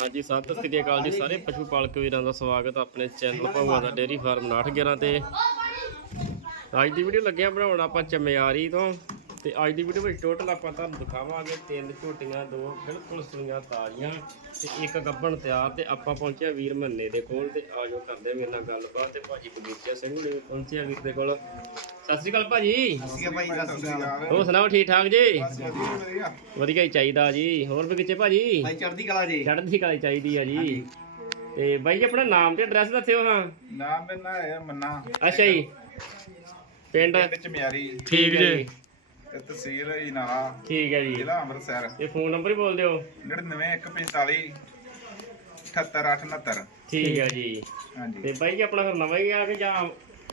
ਹਾਂਜੀ, ਸਤਿ ਸ੍ਰੀ ਅਕਾਲ ਜੀ ਸਾਰੇ ਪਸ਼ੂ ਪਾਲਕ ਵੀਰਾਂ ਦਾ ਸਵਾਗਤ ਹੈ ਆਪਣੇ ਚੈਨਲ ਭਗਵਾਨ ਦਾ ਡੇਅਰੀ ਫਾਰਮ 911 ਤੇ। ਅੱਜ ਦੀ ਵੀਡੀਓ ਲੱਗਿਆ ਬਣਾਉਣ ਆਪਾਂ ਚਮਿਆਰੀ ਤੋਂ। ਤੇ ਅੱਜ ਦੀ ਵੀਡੀਓ ਵਿੱਚ ਟੋਟਲ ਆਪਾਂ ਤੁਹਾਨੂੰ ਦਿਖਾਵਾਂਗੇ ਤਿੰਨ ਝੋਟੀਆਂ ਦੋ ਬਿਲਕੁਲ ਸੁਈਆਂ ਤਾਜ਼ੀਆਂ ਤੇ ਇੱਕ ਗੱਭਣ ਤਿਆਰ ਤੇ ਆਪਾਂ ਪਹੁੰਚਿਆ ਵੀਰ ਮੰਨੇ ਦੇ ਕੋਲ ਤੇ ਆਜੋ ਕਰਦੇ ਮੇਰੇ ਨਾਲ ਗੱਲਬਾਤ ਤੇ ਭਾਜੀ ਬਗੀਚਾ ਸਿੰਘ ਨੇ ਪਹੁੰਚਿਆ ਵੀਰ ਦੇ ਕੋਲ। ਸਤਿ ਸ੍ਰੀ ਅਕਾਲ ਭਾਜੀ। ਠੀਕ ਭਾਈ ਸਤਿ ਸ਼੍ਰੀ ਅਕਾਲ। ਹੋਰ ਸੁਣਾਓ ਠੀਕ ਠਾਕ ਜੀ? ਵਧੀਆ ਹੀ ਚਾਹੀਦਾ ਜੀ। ਹੋਰ ਬਗੀਚੇ ਭਾਜੀ? ਭਾਈ ਚੜ੍ਹਦੀ ਕਲਾ ਜੀ। ਚੜ੍ਹਦੀ ਕਲਾ ਚਾਹੀਦੀ ਆ ਜੀ। ਤੇ ਬਾਈ ਜੀ ਆਪਣਾ ਨਾਮ ਤੇ ਐਡਰੈਸ ਦੱਸਿਓ ਹਾਂ। ਨਾਮ ਮੇਰਾ ਹੈ ਮੰਨਾ। ਅੱਛਾ ਜੀ। ਪਿੰਡ? ਪਿੰਡ ਚਮਿਆਰੀ ਠੀਕ ਜੀ। ਤੇ ਤਹਿਸੀਲ ਹੈ ਨਾਲਾ ਠੀਕ ਹੈ ਜੀ। ਜ਼ਿਲ੍ਹਾ ਅੰਮ੍ਰਿਤਸਰ। ਇਹ ਫੋਨ ਨੰਬਰ ਹੀ ਬੋਲ ਦਿਓ। 99145 78869 ਠੀਕ ਹੈ ਜੀ। ਹਾਂਜੀ। ਤੇ ਬਾਈ ਜੀ ਆਪਣਾ ਫਿਰ ਨਵਾਂ ਹੀ ਆ ਕੇ ਜਾਂ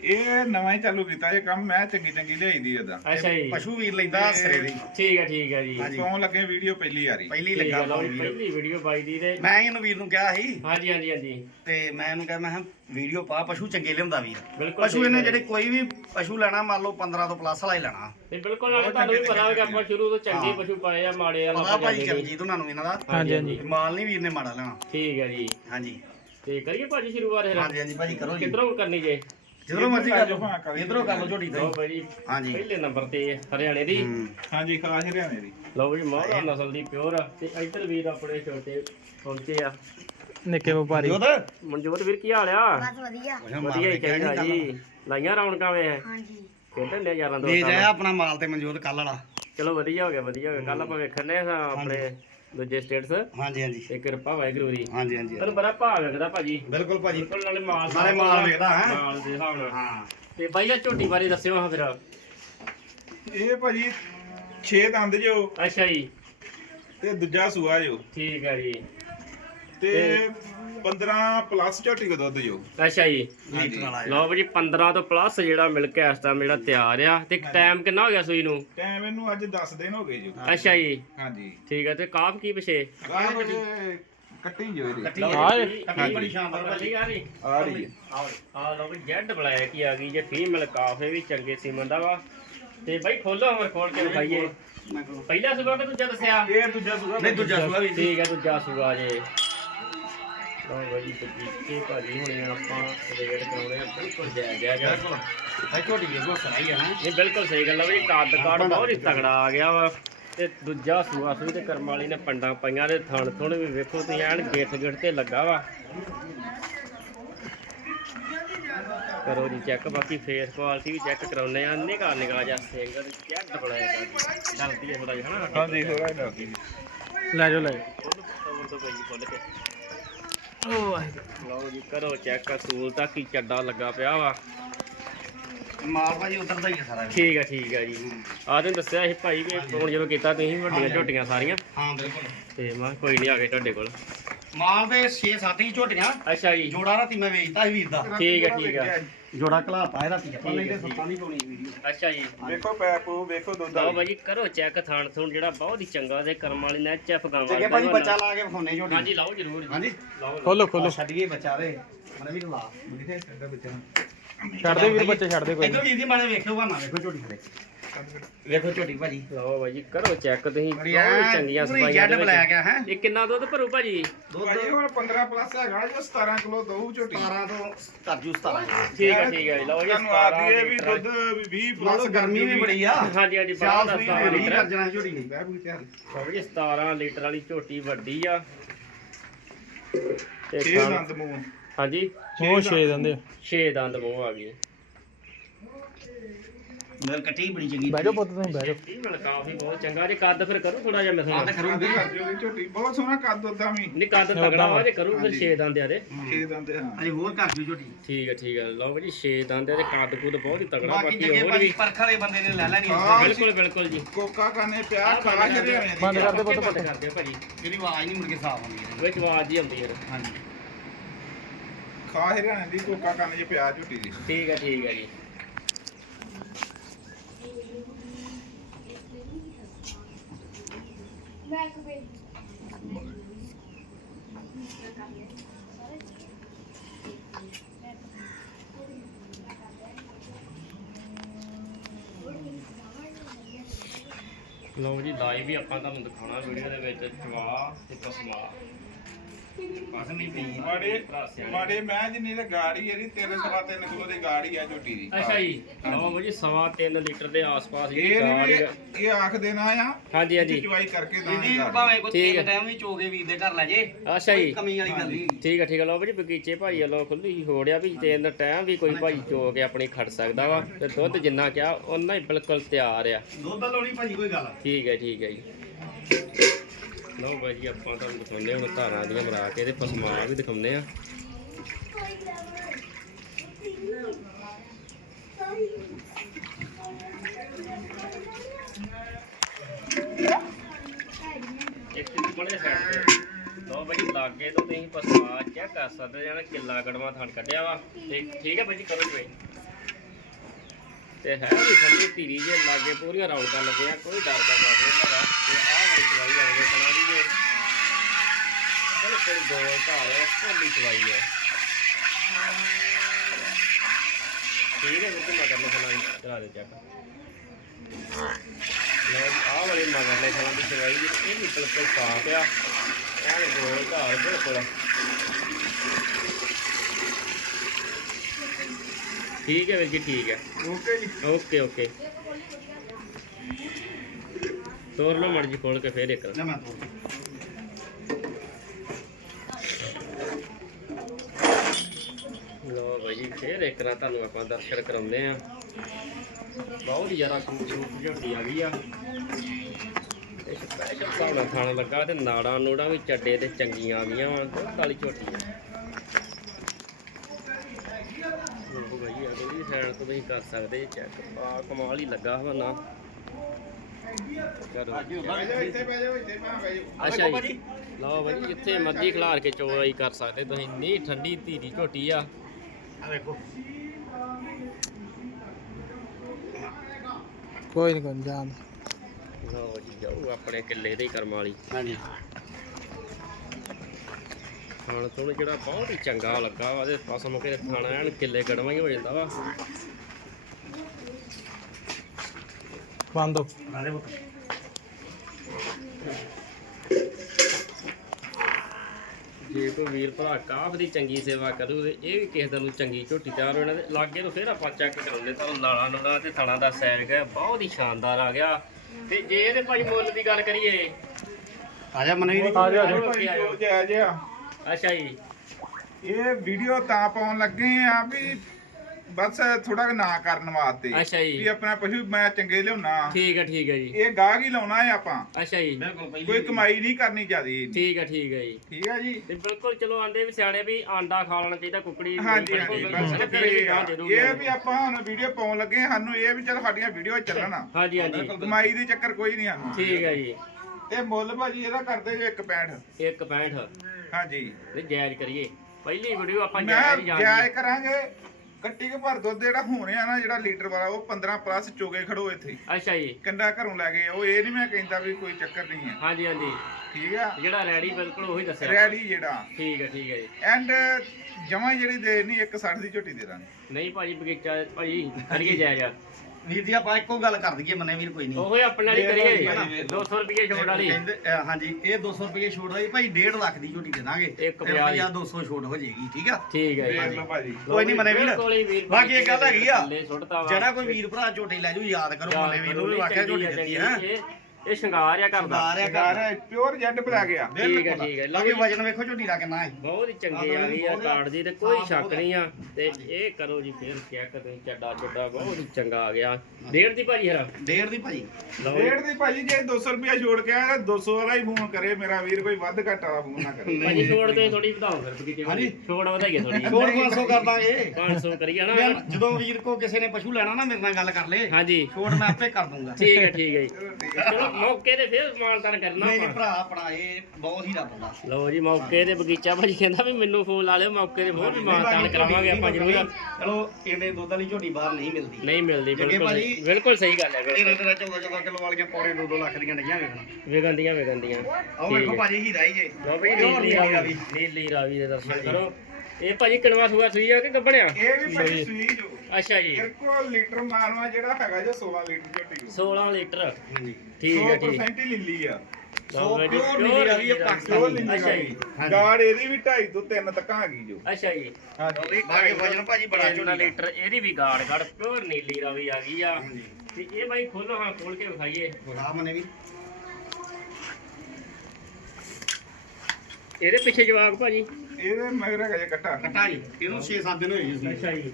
ਇਹ ਨਵਾਂ ਹੀ ਚਾਲੂ ਕੀਤਾ ਇਹ ਕੰਮ ਮੈਂ ਚੰਗੀ ਚੰਗੀ ਲਿਆਈ ਦੀ ਅੱਛਾ ਜੀ। ਪਸ਼ੂ ਵੀਰ ਲੈਂਦਾ ਸਰੇ ਦੀ। ਠੀਕ ਹੈ ਠੀਕ ਹੈ ਜੀ। ਕਿਉਂ ਲੱਗੇ ਵੀਡੀਓ ਪਹਿਲੀ ਵਾਰੀ। ਪਹਿਲੀ ਠੀਕ ਲੱਗਾ ਹੈ, ਲਓ ਜੀ, ਵੀਡੀਓ। ਪਹਿਲੀ ਵੀਡੀਓ ਬਾਈ ਦੀ ਤੇ ਮੈਂ ਇਹਨੂੰ ਵੀਰ ਨੂੰ ਕਿਹਾ ਸੀ। ਹਾਂਜੀ ਹਾਂਜੀ ਹਾਂਜੀ। ਤੇ ਮੈਂ ਇਹਨੂੰ ਕਿਹਾ ਮੈਂ ਕਿਹਾ ਵੀਡੀਓ ਪਾ ਪਸ਼ੂ ਚੰਗੇ ਲਿਆਉਂਦਾ ਵੀਰ। ਬਿਲਕੁਲ ਪਸ਼ੂ ਇਹਨੇ ਜਿਹੜੇ ਕੋਈ ਵੀ ਪਸ਼ੂ ਲੈਣਾ ਮੰਨ ਲਓ 15 ਤੋਂ ਪਲੱਸ ਵਾਲਾ ਹੀ ਲੈਣਾ। ਤੇ ਬਿਲਕੁਲ ਨਾਲੇ ਤੁਹਾਨੂੰ ਵੀ ਪਤਾ ਕਿ ਆਪਾਂ ਸ਼ੁਰੂ ਤੋਂ ਚੰਗੇ ਪਸ਼ੂ ਪਾਏ ਆ ਮਾੜੇ ਵਾਲਾ ਪਤਾ ਨਹੀਂ। ਚਰਜੀਤ ਉਹਨਾਂ ਨੂੰ ਇਹਨਾਂ ਦਾ। ਹਾਂਜੀ ਹਾਂਜੀ। ਮਾਲ ਨਹੀਂ ਵੀਰ ਨੇ ਮਾੜਾ ਲੈਣਾ। ਠੀਕ ਹੈ ਜੀ। ਹਾਂਜੀ। ਤੇ ਕਰੀਏ ਭਾਜੀ ਸ਼ੁਰੂਆਤ ਫਿਰ? ਹਾਂਜੀ ਹਾਂਜੀ ਭਾਜੀ ਕਰੋ ਜੀ। ਕਿੱਧਰੋਂ ਕਰਨੀ ਜੇ? ਜਿੱਧਰੋਂ ਮਰਜ਼ੀ ਕਰ ਲਓ ਇਧਰੋਂ ਕਰ ਲਓ ਝੋਟੀ ਲਓ ਤੋਂ ਬਾਈ ਜੀ ਹਾਂਜੀ। ਪਹਿਲੇ ਨੰਬਰ ਤੇ ਹਰਿਆਣੇ ਦੀ। ਹਾਂਜੀ ਖਾਸ ਹਰਿਆਣੇ ਦੀ। ਲਓ ਜੀ ਮੋਹਰਾ ਨਸਲ ਦੀ ਪਿਓਰ ਆ। ਤੇ ਇੱਧਰ ਵੀਰ ਆਪਣੇ ਛੋਟੇ ਪਹੁੰਚੇ ਆ। ਨਿੱਕੇ ਵਪਾਰੀ। ਜੋਤ ਮਨਜੋਤ ਵੀਰ ਕੀ ਹਾਲ ਆ? ਬਸ ਵਧੀਆ। ਵਧੀਆ ਹੀ ਚਾਹੀਦਾ ਜੀ ਲਾਈਆਂ ਰੌਣਕਾਂ ਵੇ। ਹਾਂਜੀ। ਖੇਡਣ ਦੇ ਯਾਰਾਂ ਦੋਸਤਾਂ ਜਾਇਆ ਨਾਲ ਆਪਣਾ ਮਾਲ ਤੇ ਮਨਜੋਤ ਕੱਲ ਵਾਲਾ। ਚਲੋ ਵਧੀਆ ਹੋ ਗਿਆ ਵਧੀਆ ਹੋ ਗਿਆ। ਕੱਲ ਆਪਾਂ ਵੇਖਣ ਨੇ ਆਪਣੇ ਦੂਜੇ ਸਟੇਟਸ ਹਾਂਜੀ ਹਾਂਜੀ। ਤੇ ਕਿਰਪਾ ਵਾਹਿਗੁਰੂ ਦੀ ਹਾਂਜੀ ਹਾਂਜੀ ਤੁਹਾਨੂੰ ਬੜਾ ਭਾਗ ਵੇਖਦਾ ਭਾਜੀ ਬਿਲਕੁਲ ਭਾਜੀ ਬਿਲਕੁਲ ਨਾਲੇ ਮਾਲ ਨਾਲੇ ਮਾਲ ਵੇਖਦਾ, ਹੈਂ? ਮਾਲ ਦੇ ਹਿਸਾਬ ਨਾਲ। ਹਾਂ। ਤੇ ਬਾਈ ਆ ਝੋਟੀ ਬਾਰੇ ਦੱਸਿਓ ਹਾਂ ਫਿਰ। ਇਹ ਭਾਜੀ 6 ਦੰਦ ਜੋ। ਅੱਛਾ ਜੀ। ਤੇ ਦੂਜਾ ਸੂਆ ਜੋ। ਠੀਕ ਹੈ ਜੀ। ਤੇ 15 ਪਲੱਸ ਝੋਟੀ ਕੋ ਦੁੱਧ ਜੋ ਅੱਛਾ ਜੀ। ਲੀਟਰ ਵਾਲਾ ਹੈ। ਲਓ ਜੀ 15 ਤੋਂ ਪਲੱਸ ਜਿਹੜਾ ਮਿਲ ਕੇ ਇਸ ਟਾਈਮ ਜਿਹੜਾ ਤਿਆਰ ਆ। ਤੇ ਟਾਈਮ ਕਿੰਨਾ ਹੋ ਗਿਆ ਸੂਈ ਨੂੰ? ਟਾਈਮ ਇਹਨੂੰ ਅੱਜ 10 ਦਿਨ ਹੋ ਗਏ ਜੋ। ਅੱਛਾ ਜੀ। ਹਾਂਜੀ। ਠੀਕ ਹੈ ਤੇ ਕਾਫ ਕੀ ਪਿਛੇ? ਰਾਹ ਕੱਟੀ ਕੱਟੀ ਜੋ ਇਹਦੀ ਕੱਟੀ ਲਓ ਹੈ। ਜੀ, ਕੱਟੀ ਬੜੀ ਸ਼ਾਨਦਾਰ ਕੱਟੀ ਆ ਰਹੀ ਆ ਰਹੀ ਹੈ। ਆ ਲਓ ਵੀ ਜੈਡ ਬਲੈਕ ਹੀ ਆ ਗਈ ਜੇ ਫੀਮੇਲ ਕਾਫੇ ਵੀ ਚੰਗੇ ਸੀਮਨ ਦਾ ਵਾ। ਤੇ ਬਾਈ ਖੋਲੋ ਹਮਰ ਖੋਲ ਕੇ ਵਿਖਾਈਏ ਪਹਿਲਾ ਸੁਗਾ ਕਿ ਦੂਜਾ ਦੱਸਿਆ? ਇਹ ਦੂਜਾ ਸੂਆ। ਨਹੀਂ ਦੂਜਾ ਸੂਆ ਵੀ ਠੀਕ ਹੈ ਦੂਜਾ ਸੁਗਾ ਜੇ। ਲਓ ਬਾਈ ਤੇ ਭਾਜੀ ਹੁਣੇ ਆਪਾਂ ਰੇਡ ਕਰਾਉਣੇ ਆ ਬਿਲਕੁਲ ਜਾਇਜ਼ ਜਾਇਜ਼ ਆ। ਹੈ ਝੋਟੀ ਵੇਖੋ ਸਰਾਈ ਹੈ ਨਾ। ਇਹ ਬਿਲਕੁਲ ਸਹੀ ਗੱਲ ਆ ਵੀ ਕਾਰਡ ਕਾਰਡ ਬਹੁਤ ਹੀ ਤਗੜਾ ਆ ਗਿਆ ਵਾ। ਤੇ ਦੂਜਾ ਸੂਆ ਸੂਈ ਤੇ ਕਰਮ ਵਾਲੀ ਨੇ ਪੰਡਾਂ ਪਾਈਆਂ ਤੇ ਥਣ ਥੁਣ ਵੀ ਵੇਖੋ ਤੁਸੀਂ ਐਨ ਗੇਟ ਗੇਟ ਤੇ ਲੱਗਾ ਵਾ। ਕਰੋ ਜੀ ਚੈੱਕ ਬਾਕੀ ਫੇਸ ਕੁਆਲਿਟੀ ਵੀ ਚੈੱਕ ਕਰਾਉਨੇ ਆ। ਨਿਗਾ ਨਿਗਾ ਜਾਂ ਸਿੰਘ ਤੇ ਚੈੱਕ ਬੜਾ ਹੈ ਡਰਦੀ ਹੈ ਥੋੜਾ ਜਿਹਾ ਹਨਾ? ਹਾਂਜੀ ਥੋੜਾ ਜਿਹਾ ਡਰਦੀ। ਲੈ ਜਾਓ ਲੈ ਜਾਓ। ਤੋਂ ਪਈ ਖੁੱਲ ਕੇ। ਲਓ ਜੀ ਕਰੋ ਚੈੱਕ ਸੂਲ ਤੱਕ ਹੀ ਚੱਡਾ ਲੱਗਾ ਪਿਆ ਵਾ। ਮਾਲ ਭਾਜੀ ਉਧਰ ਦਾ ਹੀ ਹੈ ਸਾਰਾ ਠੀਕ ਹੈ ਠੀਕ ਹੈ ਜੀ। ਆਹ ਤੁਹਾਨੂੰ ਦੱਸਿਆ ਸੀ ਭਾਈ ਵੀ ਫੋਨ ਜਦੋਂ ਕੀਤਾ ਤੁਸੀਂ ਵੱਡੀਆਂ ਝੋਟੀਆਂ ਸਾਰੀਆਂ। ਹਾਂ ਬਿਲਕੁਲ। ਤੇ ਮੈਂ ਕਿਹਾ ਕੋਈ ਨਹੀਂ ਆ ਗਏ ਤੁਹਾਡੇ ਕੋਲ। ਮਾਲ ਦੇ 6-7 ਹੀ ਝੋਟੀਆਂ। ਅੱਛਾ ਜੀ। ਜੋੜਾ ਰਾਤੀ ਮੈਂ ਵੇਚਤਾ ਸੀ ਵੀਰ ਦਾ। ਠੀਕ ਹੈ ਠੀਕ ਹੈ ਜੋੜਾ ਘਲਾਤਾ ਹੈ ਰਾਤੀ ਆਪਾਂ ਨਹੀਂ ਤੇ ਸੱਤਾਂ ਨਹੀਂ ਪਾਉਣੀ ਵੀਡੀਓ ਅੱਛਾ ਜੀ। ਵੇਖੋ ਪੈਪ ਵੇਖੋ ਦੁੱਧ ਲਓ। ਭਾਜੀ ਕਰੋ ਚੈੱਕ ਥਾਣ ਥੂਣ ਜਿਹੜਾ ਬਹੁਤ ਹੀ ਚੰਗਾ ਤੇ ਕਰਮ ਵਾਲੀ ਨੇ ਚੈਫ ਗਾਵਾਂ ਜੱਗੇ ਭਾਜੀ ਬੱਚਾ ਲਾ ਕੇ ਵਿਖਾਉਣੇ ਝੋਟੀ ਹਾਂਜੀ ਲਾਓ ਜਰੂਰ। ਹਾਂਜੀ। ਲਾਓ ਖੋਲੋ ਖੋਲੋ। ਛੱਡੀਏ ਬੱਚਾ ਦੇ। ਮਨੇ ਵੀ ਲਾ। ਕਿੱਥੇ ਸਾਡਾ ਬੱਚਾ ਛੱਡ ਦੇ ਵੀਰ ਬੱਚੇ ਛੱਡ ਦੇ ਕੋਈ ਇਧਰ ਵੀਰ ਦੀ ਮਾੜੇ ਵੇਖਿਓ ਬਾਨਾ ਵੇਖੋ ਝੋਟੀ ਖੜੇ ਵੇਖੋ ਝੋਟੀ ਭਾਜੀ। ਲਓ ਭਾਜੀ ਕਰੋ ਚੈੱਕ ਤੁਸੀਂ ਬਹੁਤ ਚੰਗੀਆਂ ਸਫਾਈਆਂ ਆ ਹੈ? ਇਹ ਕਿੰਨਾ ਦੁੱਧ ਭਰੂ ਭਾਜੀ? ਭਾਜੀ ਹੁਣ 15 ਪਲੱਸ ਹੈਗਾ ਜੋ 17 ਕਿਲੋ ਦਊ ਝੋਟੀ। 17 ਤੋਂ ਤਰਜੂ 17 ਠੀਕ ਹੈ ਠੀਕ ਹੈ ਜੀ, ਲਓ ਜੀ ਤੁਹਾਨੂੰ ਆ 17 ਦਈਏ ਵੀ ਲੀਟਰ। ਦੁੱਧ 20 ਪਲੱਸ ਗਰਮੀ ਵੀ ਬੜੀ ਆ। ਹਾਂਜੀ ਹਾਂਜੀ ਬਾਹਰ ਦਾ ਵੀ ਨਹੀਂ ਕਰ ਲੀਟਰ ਜਣਾ ਝੋਟੀ ਨੇ ਬਹਿ ਬੂ ਧਿਆਨ ਲਓ ਜੀ 17 ਲੀਟਰ ਵਾਲੀ ਝੋਟੀ ਵੱਡੀ ਆ। ਤੇ 6 ਖਾਣ- ਦੰਦ ਮੂੰਹ। ਹਾਂਜੀ? ਉਹ ਛੇ ਦਿੰਦੇ। 6 ਦੰਦ ਮੂੰਹ ਆ ਗਈ ਮੇਰ ਕੱਟੀ ਬੜੀ ਚੰਗੀ ਜਾਓ ਪੁੱਤ ਤੁਸੀਂ ਇਹ ਮਲ ਕਾਫੀ ਬਹੁਤ ਚੰਗਾ ਜੇ ਕੱਦ ਫਿਰ ਕਰੂ ਥੋੜਾ ਜਿਹਾ ਮੈਂ ਆ ਤੁਹਾਨੂੰ ਤੇ ਖਾਰੂ ਖਰੂ ਦੀ ਕਰ ਦਿਓ ਇਹ ਝੋਟੀ ਬਹੁਤ ਸੋਹਣਾ ਕੱਦ ਉਦਾਂ ਵੀ। ਨਹੀਂ ਕੱਦ ਤਗੜਾ ਵਾ ਜੇ ਕਰੂ ਫਿਰ 6 ਦੰਦ ਆ ਦੇ। 6 ਦੰਦ ਹਾਂ। ਅਜੇ ਹੋਰ ਕਰ ਦਿਓ ਝੋਟੀ। ਠੀਕ ਹੈ ਠੀਕ ਹੈ ਲਓ ਜੀ 6 ਦੰਦ ਆ ਤੇ ਕੱਦ ਕੁੱਦ ਬਹੁਤ ਹੀ ਤਗੜਾ ਬਾਕੀ ਜੱਗੇ ਹੋਰ ਵੀ। ਪਰਖ ਵਾਲੇ ਬੰਦੇ ਨੇ ਲੈ ਲੈਣੀ ਹਾਂ। ਬਿਲਕੁਲ ਬਿਲਕੁਲ ਜੀ। ਕੋਕਾ ਕਾਨੇ ਪਿਆ ਖਾ ਹਰਿਆਣੇ ਬੰਦ ਕਰ ਦੇ ਪੁੱਤ ਬੰਦ ਕਰ ਦਿਓ ਭਾਜੀ। ਜਿਹੜੀ ਆਵਾਜ਼ ਨਹੀਂ ਮੁੜ ਕੇ ਸਾਫ਼ ਆਉਂਦੀ ਹੈ ਵਿੱਚ ਆਵਾਜ਼ ਹੀ ਆਉਂਦੀ ਹੈ ਹਾਂਜੀ। ਖਾ ਹਰਿਆਣੇ ਦੀ ਕੋਕਾ ਕਾਨੇ ਚ ਪਿਆ ਝੋਟੀ ਦੀ। ਠੀਕ ਹੈ ਠੀਕ ਹੈ ਜੀ। ਲਓ ਜੀ ਲਾਈਵ ਵੀ ਆਪਾਂ ਤੁਹਾਨੂੰ ਦਿਖਾਉਣਾ ਵੀਡੀਓ ਦੇ ਵਿੱਚ ਚਵਾ ਤੇ ਕਸਮਾ ਬਸ ਨਹੀਂ ਪਈ ਮਾੜੇ ਮਾੜੇ ਮੈਂ ਜਿੰਨੀ ਤੇ ਗਾੜੀ ਇਹਦੀ 3 ਸਵਾ 3 ਕਿਲੋ ਦੀ ਗਾੜੀ ਆ ਝੋਟੀ ਦੀ। ਅੱਛਾ ਜੀ। ਲਓ ਜੀ ਸਵਾ 3 ਲੀਟਰ ਦੇ ਆਸ-ਪਾਸ ਇਹ ਜਿਹੜੀ ਗਾਂ ਨਹੀਂ ਦੀ ਵੀ ਇਹ ਆਖ ਦੇਣਾ ਆ ਹਾਂਜੀ ਹਾਂਜੀ। ਕਰਕੇ ਤਾਂ। ਭਾਵੇਂ ਕੋਈ। ਤਿੰਨ ਟਾਈਮ ਵੀ ਚੋਗੇ ਵੀਰ ਦੇ ਘਰ ਲੈ ਜੇ ਅੱਛਾ ਜੀ। ਕਮੀ ਵਾਲੀ ਗੱਲ ਨਹੀਂ। ਠੀਕ ਹੈ ਠੀਕ ਹੈ। ਲਓ ਜੀ ਬਗੀਚੇ ਭਾਈ ਵੱਲੋਂ ਖੁੱਲੀ ਹੋੜਿਆ ਵੀ ਤਿੰਨ ਟਾਈਮ ਵੀ ਕੋਈ ਭਾਈ ਚੋ ਕੇ ਆਪਣੀ ਖੜ ਸਕਦਾ ਵਾ ਤੇ ਦੁੱਧ ਜਿੰਨਾ ਕਿਹਾ ਉਹਨਾਂ ਹੀ ਬਿਲਕੁਲ ਤਿਆਰ ਆ। ਦੁੱਧ ਲਾਉਣੀ ਭਾਜੀ ਕੋਈ ਗੱਲ। ਠੀਕ ਹੈ ਠੀਕ ਹੈ ਜੀ। ਲਓ ਬਾਈ ਜੀ, ਆਪਾਂ ਤੁਹਾਨੂੰ ਦਿਖਾਉਂਦੇ ਹਾਂ ਹੁਣ ਧਾਰਾਂ ਦੀਆਂ ਮਰਾ ਕੇ ਤੇ ਪਸਮਾ ਵੀ ਦਿਖਾਉਂਦੇ ਆ ਇੱਕ ਬੜੇ ਸਾਈਡ ਤੇ। ਲਓ ਬਾਈ ਲਾਗੇ ਤੋਂ ਤੁਸੀਂ ਪਸਮਾ ਚੈੱਕ ਕਰ ਸਕਦੇ ਜਾਨਾ ਕਿੱਲਾ ਕੜਵਾ ਥਣ ਕੱਢਿਆ ਵਾ। ਤੇ ਠੀਕ ਹੈ ਬਾਈ ਜੀ, ਕਰੋ ਜੀ ਤੇ ਹੈ ਵੀ ਠੰਡੀ ਧੀਰੀ ਜੇ ਲਾਗੇ ਪੂਰੀਆਂ ਰੌਣਕਾਂ ਲੱਗੀਆਂ, ਕੋਈ ਡਰ ਦਾ ਬਾਤ ਨਹੀਂ ਹੈਗਾ। ਤੇ ਆਹ ਵਾਲੀ ਚਵਾਈ ਆ ਗਈ ਸੁਣਾ ਦੀ ਜੇ ਚਲੋ ਕੋਈ ਦੋ ਘਰ ਹੈ ਭੋਲੀ ਚਵਾਈ ਹੈ। ਠੀਕ ਹੈ ਬਿਲਕੁਲ ਮਗਰ ਨੂੰ ਸੁਣਾ ਚਲਾ ਦੇ ਚੱਕ। ਲਓ ਆਹ ਵਾਲੀ ਮਗਰ ਨੇ ਸੁਣਾ ਦੀ ਚਵਾਈ ਜੀ ਇਹ ਵੀ ਬਿਲਕੁਲ ਸਾਫ਼ ਆ। ਐਨ ਗੋਲ ਘਰ, ਬਿਲਕੁਲ। ਠੀਕ ਹੈ ਵੀਰ ਜੀ ਠੀਕ ਹੈ। ਓਕੇ ਜੀ। Okay okay. ਤੋਰ ਲਓ ਮਰਜ਼ੀ ਖੋਲ ਕੇ ਫੇਰ ਇੱਕ ਲੈ ਮੈਂ ਤੋੜ ਲਓ ਭਾਈ ਫੇਰ ਇੱਕ ਨਾ ਤੁਹਾਨੂੰ ਆਪਾਂ ਦਰਸ਼ਨ ਕਰਾਉਂਦੇ ਆ ਬਹੁਤ ਜ਼ਿਆਦਾ ਖੂਬਸੂਰਤ ਝੋਟੀ ਆ ਗਈ ਆ। ਇਹ ਸਪੈਸ਼ਲ ਸਾਉਣਾ ਖਾਣ ਲੱਗਾ ਤੇ ਨਾੜਾਂ ਨੂੜਾਂ ਵੀ ਚੱਡੇ ਤੇ ਚੰਗੀਆਂ ਆ ਗਈਆਂ ਵਾ ਵਾਲੀ ਝੋਟੀ ਆ ਉਹ ਭਾਈ ਅਗਲੀ ਸਾਈਡ ਤੋਂ ਤੁਸੀਂ ਕਰ ਸਕਦੇ ਜੀ ਚੈੱਕ ਆ ਕਮਾਲ ਹੀ ਲੱਗਾ ਵਾ ਨਾ। ਚਲੋ। ਅੱਛਾ ਜੀ। ਲਓ ਜੀ, ਜਿੱਥੇ ਮਰਜ਼ੀ ਖਿਲਾਰ ਕੇ ਚੋਈ ਕਰ ਸਕਦੇ ਤੁਸੀਂ ਇੰਨੀ ਠੰਡੀ ਧੀਰੀ ਝੋਟੀ ਆ। ਆ ਵੇਖੋ। ਕੋਈ ਨਹੀਂ ਕੋਈ ਜਾਣ ਲਓ ਜੀ ਜਾਓ ਆਪਣੇ ਕਿੱਲੇ ਦੇ ਹੀ ਕਰਮ ਵਾਲੀ। ਹਾਂਜੀ। ਖਾਣ ਤੋਂ ਜਿਹੜਾ ਬਹੁਤ ਹੀ ਚੰਗਾ ਲੱਗਾ ਵਾ ਤੇ ਪਸਮ ਕੇ ਖਾਣਾ ਐਨ ਕਿੱਲੇ ਗੜਵਾ ਹੀ ਹੋ ਜਾਂਦਾ ਵਾ। ਬੰਦ ਦੇ ਜੇ ਕੋਈ ਵੀਰ ਭਰਾ ਕਾਫ ਦੀ ਚੰਗੀ ਸੇਵਾ ਕਰੂ ਤੇ ਇਹ ਵੀ ਕਿਸੇ ਦਿਨ ਨੂੰ ਚੰਗੀ ਝੋਟੀ ਤਿਆਰ ਹੋ ਜਾਣਾ ਤੇ ਲਾਗੇ ਤੋਂ ਫਿਰ ਆਪਾਂ ਚੈੱਕ ਕਰਾਉਂਦੇ ਤਾਂ ਨਾਲਾ ਨੂੜਾ ਤੇ ਥਣਾ ਦਾ ਸੈਰ ਗਿਆ ਬਹੁਤ ਹੀ ਸ਼ਾਨਦਾਰ ਆ ਗਿਆ। ਤੇ ਜੇ ਇਹਦੇ ਭਾਈ ਮੁੱਲ ਦੀ ਗੱਲ ਕਰੀਏ। ਆ ਜਾ ਮਨਵੀਰ ਆ ਜਾ ਆ ਜਾ। ਅੱਛਾ ਜੀ। ਇਹ ਵੀਡੀਓ ਤਾਂ ਪਾਉਣ ਲੱਗੇ ਆ ਵੀ ਬਸ ਥੋੜਾ ਨਾ ਕਰਨ ਵਾਸਤੇ। ਅੱਛਾ ਜੀ। ਵੀ ਆਪਣਾ ਪਸ਼ੂ ਮੈਂ ਚੰਗੇ ਲਿਆਉਣਾ। ਠੀਕ ਹੈ ਠੀਕ ਹੈ ਜੀ। ਇਹ ਗਾਹਕ ਹੀ ਲਾਉਣਾ ਹੈ ਆਪਾਂ। ਅੱਛਾ ਜੀ। ਬਿਲਕੁਲ ਪਹਿਲੀ ਕੋਈ ਕਮਾਈ ਨਹੀਂ ਕਰਨੀ ਚਾਹੀਦੀ ਠੀਕ ਹੈ ਠੀਕ ਹੈ ਜੀ। ਠੀਕ ਹੈ ਜੀ। ਤੇ ਬਿਲਕੁਲ ਚਲੋ ਆਂਦੇ ਵੀ ਸਿਆਣੇ ਵੀ ਆਂਡਾ ਖਾ ਲੈਣਾ ਚਾਹੀਦਾ ਕੁਕੜੀ ਹਾਂਜੀ ਬਿਲਕੁਲ, ਹਾਂਜੀ ਬਸ ਫਿਰ ਇਹ ਆ ਗਾਂਹ ਇਹ ਵੀ ਆਪਾਂ ਹੁਣ ਵੀਡੀਓ ਪਾਉਣ ਲੱਗੇ ਹਾਂ, ਸਾਨੂੰ ਇਹ ਵੀ ਚੱਲ ਸਾਡੀਆਂ ਵੀਡੀਓ ਚੱਲਣ। ਹਾਂਜੀ ਹਾਂਜੀ। ਕਮਾਈ ਦੀ ਚੱਕਰ ਕੋਈ ਨਹੀਂ ਸਾਨੂੰ ਠੀਕ ਹੈ ਜੀ। ਤੇ ਮੁੱਲ ਭਾਜੀ ਇਹਦਾ ਕਰਦੇ ਜੋ 165 165 ਹਾਂਜੀ। ਤੇ ਜਾਇਜ਼ ਕਰੀਏ। ਪਹਿਲੀ ਵੀਡੀਓ ਆਪਾਂ ਮੈਂ ਜਾਇਜ਼ ਜਾਣਦੇ ਕਰਾਂਗੇ। ਕੱਟੀ ਕੇ ਭਰ ਦੁੱਧ ਜਿਹੜਾ ਹੋਣੇ ਆ ਨਾ ਜਿਹੜਾ ਲੀਟਰ ਵਾਲਾ ਉਹ 15 ਪਲੱਸ ਚੋਗੇ ਖੜੋ ਇੱਥੇ। ਅੱਛਾ ਜੀ। ਕੰਡਾ ਘਰੋਂ ਲੈ ਗਏ ਉਹ ਇਹ ਨਹੀਂ ਮੈਂ ਕਹਿੰਦਾ ਵੀ ਕੋਈ ਚੱਕਰ ਨਹੀਂ ਹੈ। ਹਾਂਜੀ ਹਾਂਜੀ। ਠੀਕ ਆ? ਜਿਹੜਾ ਰੈਡੀ ਬਿਲਕੁਲ ਉਹੀ ਦੱਸਿਆ। ਰੈਡੀ ਜਿਹੜਾ। ਠੀਕ ਹੈ ਠੀਕ ਹੈ ਜੀ। ਐਂਡ ਜਮਾਂ ਜਿਹੜੀ ਦੇ ਨਹੀਂ 160 ਦੀ ਝੋਟੀ ਦੇ ਦਾਂਗੇ। ਨਹੀਂ ਭਾਜੀ ਬਗੀਚਾ ਭਾਜੀ ਕਰੀਏ ਜਾਇਜ਼ ਵੀਰ ਜੀ ਆਪਾਂ ਇੱਕੋ ਗੱਲ ਕਰ ਦਈਏ ਮੰਨੇ ਵੀਰ ਕੋਈ ਨਹੀਂ ਉਹੀ ਆਪਣੇ ਵਾਲੀ ਕਰੀਏ ਭਾਜੀ, 200 ਰੁਪਏ ਛੋੜ ਵਾਲੀ ਕਹਿੰਦੇ ਹਾਂਜੀ ਇਹ 200 ਰੁਪਏ ਛੋੜ ਵਾਲੀ ਭਾਈ 1.5 ਲੱਖ ਦੀ ਝੋਟੀ ਦੇ ਦਾਂਗੇ ਇੱਕ ਤੇ ਪੰਜਾਹ ਦੀ। ਰੁਪਈਆ 200 ਛੋੜ ਹੋ ਜਾਏਗੀ ਠੀਕ ਆ ਠੀਕ ਹੈ ਜੀ ਲਓ ਭਾਜੀ ਕੋਈ ਨਹੀਂ ਮਨੇ ਵੀਰ। ਬਿਲਕੁਲ ਹੀ ਵੀਰ ਬਾਕੀ ਇਹ ਗੱਲ ਹੈਗੀ ਆ। ਥੱਲੇ ਸੁੱਟਤਾ ਵਾ। ਜਿਹੜਾ ਕੋਈ ਵੀਰ ਭਰਾ ਝੋਟੀ ਲੈ ਜੂ ਯਾਦ ਕਰੋ ਮੰਨੇ ਵੀਰ ਨੂੰ ਵੀ ਵਾਕਿਆ ਝੋਟੀ ਦਿੱਤੀ ਹੈ ਇਹ ਸ਼ਿੰਗਾਰ ਆ ਕਰਦਾ ਬਾਰਿਆ ਸਰਕਾਰ ਕਰ ਹੈ ਪਿਓਰ ਜੈਡ ਬਲੈਕ ਆ। ਠੀਕ ਹੈ, ਠੀਕ ਹੈ। ਬਾਕੀ ਵਜਨ ਵੇਖੋ ਝੋਟੀ ਦਾ ਕਿੰਨਾ ਹੈ ਬਹੁਤ ਹੀ ਚੰਗੇ ਆ ਗਈ ਆ ਕਾਰਡ ਦੀ ਤੇ ਕੋਈ ਸ਼ੱਕ ਨਹੀਂ ਆ। ਤੇ ਇਹ ਕਰੋ ਜੀ ਫੇਰ ਚੈੱਕ ਤੁਸੀਂ ਚੱਡਾ ਚੱਡਾ ਬਹੁਤ ਹੀ ਚੰਗਾ ਆ ਗਿਆ। ਡੇਢ ਦੀ ਭਾਜੀ ਹਰਾ। ਡੇਢ ਦੀ ਭਾਜੀ। ਲਓ ਜੀ। ਰੇਟ ਦੀ ਭਾਜੀ ਜੇ 200 ਰੁਪਿਆ ਛੋੜ ਕੇ ਆਇਆ ਤਾਂ 200 ਵਾਲਾ ਹੀ ਫੋਨ ਕਰੇ ਮੇਰਾ ਵੀਰ ਕੋਈ ਵੱਧ ਘੱਟ ਵਾਲਾ ਫੋਨ ਨਾ ਕਰੇ। ਭਾਜੀ ਛੋੜ ਤੇ ਥੋੜੀ ਵਧਾਓ ਫਿਰ ਬਕੀ ਹਾਂਜੀ। ਛੋੜ ਵਧਾਈਏ ਥੋੜੀ ਛੋੜ 500 ਕਰ ਦਾਂਗੇ। 500 ਕਰੀਏ ਨਾ। ਯਾਰ, ਜਦੋਂ ਵੀਰ ਕੋ ਕਿਸੇ ਨੇ ਪਸ਼ੂ ਲੈਣਾ ਨਾ ਮੇਰੇ ਨਾਲ ਗੱਲ ਕਰ ਲੇ। ਹਾਂਜੀ। ਛੋੜ ਮੈਂ ਆਪੇ ਕਰ ਦੂੰਗਾ। ਠੀਕ ਹੈ ਠੀਕ ਹੈ ਜੀ। ਚਲੋ ਮੌਕੇ ਤੇ ਫੇਰ ਮਾਨਤਾਨ ਕਰਨਾ ਨਹੀਂ ਆਪਾਂ। ਭਰਾ ਆਪਣਾ ਇਹ ਬਹੁਤ ਹੀ ਰੱਬ ਦਾ। ਲਓ ਜੀ ਮੌਕੇ ਤੇ ਬਗੀਚਾ ਭਾਜੀ ਕਹਿੰਦਾ ਵੀ ਮੈਨੂੰ ਫੋਨ ਲਾ ਲਿਓ ਮੌਕੇ ਤੇ ਹੋਰ ਵੀ ਮਾਨਤਾਨ ਕਰਾਵਾਂਗੇ ਆਪਾਂ ਜ਼ਰੂਰ। ਚਲੋ ਇਹਨੇ ਦੁੱਧ ਵਾਲੀ ਝੋਟੀ ਬਾਹਰ ਨਹੀਂ ਮਿਲਦੀ। ਨਹੀਂ ਮਿਲਦੀ ਜੱਗੇ ਬਿਲਕੁਲ ਭਾਜੀ। ਸਹੀ- ਬਿਲਕੁਲ ਸਹੀ ਗੱਲ ਹੈ ਬਿਲਕੁਲ। ਤੇਰਾ ਤੇਰਾ 14 14 ਕਿਲੋ ਵਾਲੀਆਂ ਪੌੜੇ 2 2 ਲੱਖ ਦੀਆਂ ਨਹੀਂ ਵੇਖਣਾ। ਵਿਗੰਦੀਆਂ ਵਿਗੰਦੀਆਂ। ਆਹ ਠੀਕ ਵੇਖੋ। ਭਾਜੀ ਹੀਰਾ ਹੀ ਜੇ। ਲਓ ਨੀਲੀ ਨੀਲੀ ਰਾਵੀ। ਨੀਲੀ ਰਾਵੀ ਦੇ ਦਰਸ਼ਨ ਕਰੋ। ਇਹ ਭਾਜੀ ਕਿਣਵਾ ਸੂਆ ਸੂਈ ਆ ਕਿ ਗੱਬਣਿਆ? ਇਹ ਵੀ ਭਾਜੀ ਸੂਈ ਜੋ। ਅੱਛਾ ਜੀ। ਮੇਰੇ ਕੋਲ ਲੀਟਰ ਮਾਲਵਾ ਜਿਹੜਾ ਹੈਗਾ ਜੋ 16 ਲੀਟਰ ਝੋਟੀ 16 ਲੀਟਰ। ਹਾਂਜੀ। ਠੀਕ ਹੈ ਠੀਕ। 100% ਹੀ ਲੀਲੀ ਆ। ਆ ਜੀ। ਰਾਵੀ ਹਾਂਜੀ। ਗਾੜ ਇਹਦੀ ਵੀ 2.5 ਤੋਂ 3 ਤੱਕ ਆ ਗਈ ਜੋ। ਅੱਛਾ ਜੀ। ਹਾਂਜੀ। ਬਾਕੀ ਵਜਨ ਭਾਜੀ ਬੜਾ ਲੀਟਰ ਇਹਦੀ ਵੀ ਗਾੜ ਗੜ ਪਿਓਰ ਨੀਲੀ ਰਾਵੀ ਆ ਗਈ ਆ। ਤੇ ਇਹ ਬਾਈ ਖੋਲੋ ਹਾਂ ਖੋਲ ਕੇ ਵਿਖਾਈਏ। ਬੜਾ ਮਨੇ ਵੀ। ਇਹਦੇ ਪਿੱਛੇ ਜਵਾਬ ਭਾਜੀ। ਇਹਦੇ ਮਗਰ ਹੈਗਾ ਜੇ ਕੱਟਾ ਕੱਟਾ ਜੀ। ਇਹਨੂੰ 6-7 ਦਿਨ ਹੋਏ ਜੀ ਅੱਛਾ ਜੀ।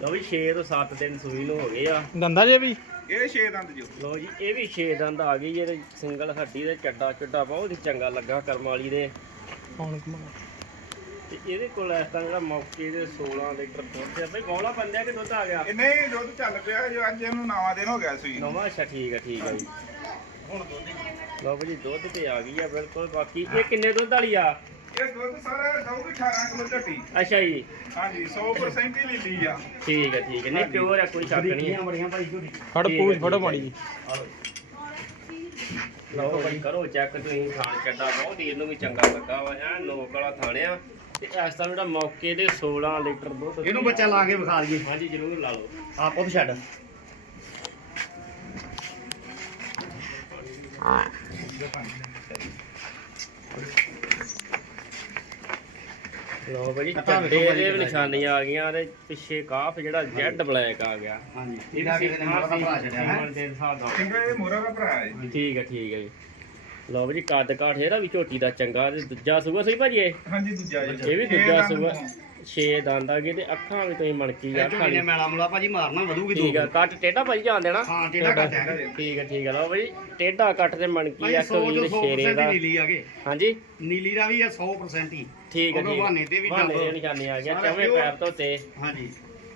ਲਓ ਵੀ 6 ਤੋਂ 7 ਦਿਨ ਸੂਈ ਨੂੰ ਹੋ ਗਏ ਆ। ਦੰਦਾ ਜੇ ਵੀ? ਇਹ 6 ਦੰਦ ਜੋ ਲਓ ਜੀ ਇਹ ਵੀ 6 ਦੰਦ ਆ ਗਈ ਇਹਦੇ ਸਿੰਗਲ ਹੱਡੀ ਦੇ ਚੱਡਾ ਚੁੱਡਾ ਬਹੁਤ ਹੀ ਚੰਗਾ ਲੱਗਾ ਕਰਮ ਵਾਲੀ ਦੇ। ਕੌਣ ਕਮਾ ਤੇ ਇਹਦੇ ਕੋਲ ਇਸ ਤਰ੍ਹਾਂ ਜਿਹੜਾ ਮੌਕੇ ਦੇ 16 ਲੀਟਰ ਦੁੱਧ ਆ। ਬਈ ਬੌਲਾ ਬੰਦਿਆ ਕਿ ਦੁੱਧ ਆ ਗਿਆ? ਇਹ ਨਹੀਂ ਦੁੱਧ ਚੱਲ ਪਿਆ ਜੋ ਅੱਜ ਇਹਨੂੰ ਨਵਾਂ ਦਿਨ ਹੋ ਗਿਆ ਸੂਈ ਨੂੰ। ਨਵਾਂ ਅੱਛਾ ਠੀਕ ਆ ਠੀਕ ਆ ਜੀ। ਲਓ ਜੀ ਦੁੱਧ ਤੇ ਆ ਗਈ ਆ ਬਿਲਕੁਲ ਬਾਕੀ ਇਹ ਕਿੰਨੇ ਦੁੱਧ ਵਾਲੀ ਆ? ਇਹ ਦੁੱਧ ਸਾਰਾ ਦਊਗੀ 18 ਕਿਲੋ ਝੱਟੀ। ਅੱਛਾ ਜੀ। ਹਾਂਜੀ 100% ਹੀ ਲੀਲੀ ਆ। ਠੀਕ ਹੈ ਠੀਕ ਹੈ ਨਹੀਂ ਪਿਓਰ ਆ ਕੋਈ ਸ਼ੱਕ ਨਹੀਂ ਹੈ ਬੜੀਆਂ ਭਾਈ ਝੋਟੀ ਫੜ ਪੂਛ ਫੜੋ। ਮਾੜੀ ਜੀ। ਲਓ ਬਈ ਕਰੋ ਚੈੱਕ ਤੁਸੀਂ ਥਾਣ ਚੱਡਾ ਬਹੁਤ ਹੀ ਇਹਨੂੰ ਵੀ ਚੰਗਾ ਲੱਗਾ ਵਾ ਐ ਲੋਕ ਵਾਲਾ ਥਾਣਿਆ ਤੇ ਇਸ ਤਰ੍ਹਾਂ ਜਿਹੜਾ ਮੌਕੇ ਦੇ 16 ਲੀਟਰ ਦੁੱਧ ਇਹਨੂੰ ਬੱਚਾ ਲਾ ਕੇ ਵਿਖਾ ਦਈਏ। ਹਾਂਜੀ ਜ਼ਰੂਰ ਲਾ ਲਓ। ਆਪ ਉਹ ਛੱਡ। ਝੰਡੇ ਦੇ ਵੀ ਨਿਸ਼ਾਨੀਆਂ ਆ ਗਈਆਂ ਤੇ ਪਿੱਛੇ ਕਾਫ ਜਿਹੜਾ ਜੈਡ ਬਲੈਕ ਆ ਗਿਆ। ਹਾਂਜੀ ਇਹ ਇਹਦਾ ਕਿਸੇ ਨੇ ਮਾਰਾ ਭਰਾ ਛੱਡਿਆ ਹੈ ਸੀਮਨ ਦੇ ਹਿਸਾਬ ਨਾਲ। ਕਿਉਂਕਿ ਇਹ ਮੋਰਾ ਦਾ ਭਰਾ ਹੈ ਠੀਕ ਹੈ ਠੀਕ ਹੈ ਜੀ। ਲਓ ਜੀ ਕੱਦ ਕਾਠ ਇਹਦਾ ਵੀ ਝੋਟੀ ਦਾ ਚੰਗਾ ਤੇ ਦੂਜਾ ਸੂਆ ਸਹੀ ਭਾਜੀ ਇਹ? ਹਾਂਜੀ ਦੂਜਾ ਜੀ। ਇਹ ਵੀ ਦੂਜਾ ਸੂਆ। 6 ਦੰਦ ਆ ਗਏ ਤੇ ਅੱਖਾਂ ਵੀ ਤੁਸੀਂ ਮਣਕੀ ਆ ਇਹ ਝੋਟੀ ਨੇ ਮੈਲਾ ਮੁਲਾ ਭਾਜੀ ਮਾਰਨਾ ਵਧੂਗੀ ਠੀਕ ਆ ਕੱਟ ਟੇਢਾ ਭਾਜੀ ਜਾਣ ਦੇਣਾ। ਹਾਂ ਟੇਡਾ ਕੱਟ ਹੈ ਠੀਕ ਹੈ ਠੀਕ ਹੈ ਲਓ ਭਾਈ ਟੇਢਾ ਕੱਟ ਤੇ ਮਣਕੀ ਭਾਈ ਆ 100 ਕਵੀਰ ਤੋਂ ਸ਼ੇਰੇ 100% ਦਾ ਨੀਲੀ ਆ ਗਏ। ਹਾਂਜੀ? ਨੀਲੀ ਦਾ ਵੀ ਆ 100% ਹੀ। ਠੀਕ ਹੈ ਉਹਦੇ ਠੀਕ ਬਹਾਨੇ ਤੇ ਵੀ ਬਹਾਨੇ ਡੰਗ। ਦੀਆਂ ਨਿਸ਼ਾਨੀਆਂ ਆ ਗਿਆ ਸਾਰਾ ਚਵੇਂ ਪੈਰ ਤੋਂ ਤੇ ਹਾਂਜੀ।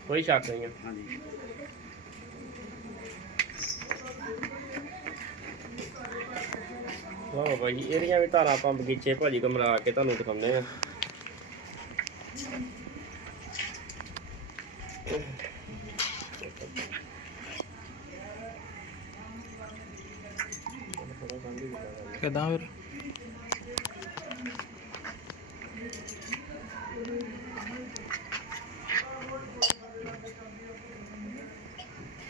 ਕੋਈ ਸ਼ੱਕ ਨਹੀਂ ਆ। ਹਾਂਜੀ। ਲਓ ਭਾਈ ਇਹਦੀਆਂ ਵੀ ਧਾਰਾਂ ਆਪਾਂ ਬਗੀਚੇ ਭਾਜੀ ਕਮਰਾ ਕੇ ਤੁਹਾਨੂੰ ਦਿਖਾਉਂਦੇ ਆ। ਕਿਦਾਂ ਫਿਰ?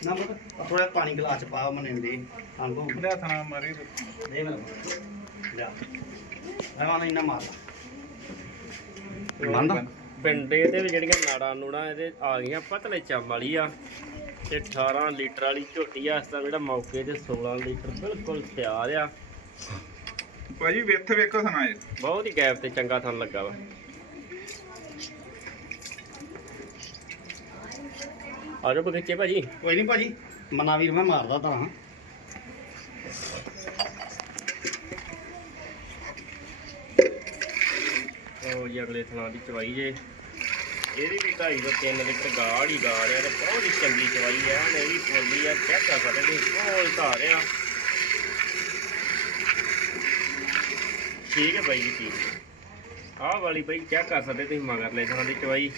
ਨਾ ਬਤ ਥੋੜਾ ਪਾਣੀ ਗਲਾਸ ਚ ਪਾ ਮਨੇ ਦੇ ਅੰਗੋ ਲੈ ਥਣਾ ਮਾਰੀ ਦੇ ਮੈਨੂੰ। ਲਿਆ ਆਵਾਂ ਇੰਨਾ ਮਾਰ ਮੰਨਦਾ ਪਿੰਡੇ ਤੇ ਵੀ ਜਿਹੜੀਆਂ ਨਾੜਾਂ ਨੂੜਾਂ ਇਹਦੇ ਆ ਗਈਆਂ ਪਤਲੇ ਚੰਮ ਵਾਲੀ ਆ। ਤੇ 18 ਲੀਟਰ ਵਾਲੀ ਝੋਟੀ ਆ ਇਸ ਜਿਹੜਾ ਮੌਕੇ ਤੇ 16 ਲੀਟਰ ਬਿਲਕੁਲ ਤਿਆਰ ਆ। ਭਾਜੀ ਵਿੱਥ ਵੇਖੋ ਸੁਣਾ ਇਹ। ਬਹੁਤ ਹੀ ਗੈਪ ਤੇ ਚੰਗਾ ਥਣ ਲੱਗਾ ਵਾ। ਆ ਜਾਓ ਬਗੀਚੇ ਭਾਜੀ। ਕੋਈ ਨਹੀਂ ਭਾਜੀ ਮਨਾ ਵੀਰ ਮੈਂ ਮਾਰਦਾ ਤਾਂ। ਹਾਂ ਉਹ ਜੀ ਅਗਲੇ ਥਣਾ ਦੀ ਚਵਾਈ ਜੇ। ਇਹਦੀ ਵੀ ਢਾਈ ਤੋਂ 3 ਲੀਟਰ ਗਾੜ ਹੀ ਗਾੜ ਆ ਤੇ ਬਹੁਤ ਹੀ ਚੰਗੀ ਚਵਾਈ ਆ। ਨੇ ਵੀ ਫੁੱਲੀ ਆ ਚੈੱਕ ਕਰ ਸਕਦੇ ਤੁਸੀਂ ਕੋਲ ਧਾਰ ਠੀਕ ਹੈ ਬਾਈ ਜੀ ਠੀਕ ਹੈ। ਆਹ ਵਾਲੀ ਬਾਈ ਚੈੱਕ ਕਰ ਸਕਦੇ ਤੁਸੀਂ ਮਗਰ ਲੈ ਦੀ ਚਵਾਈ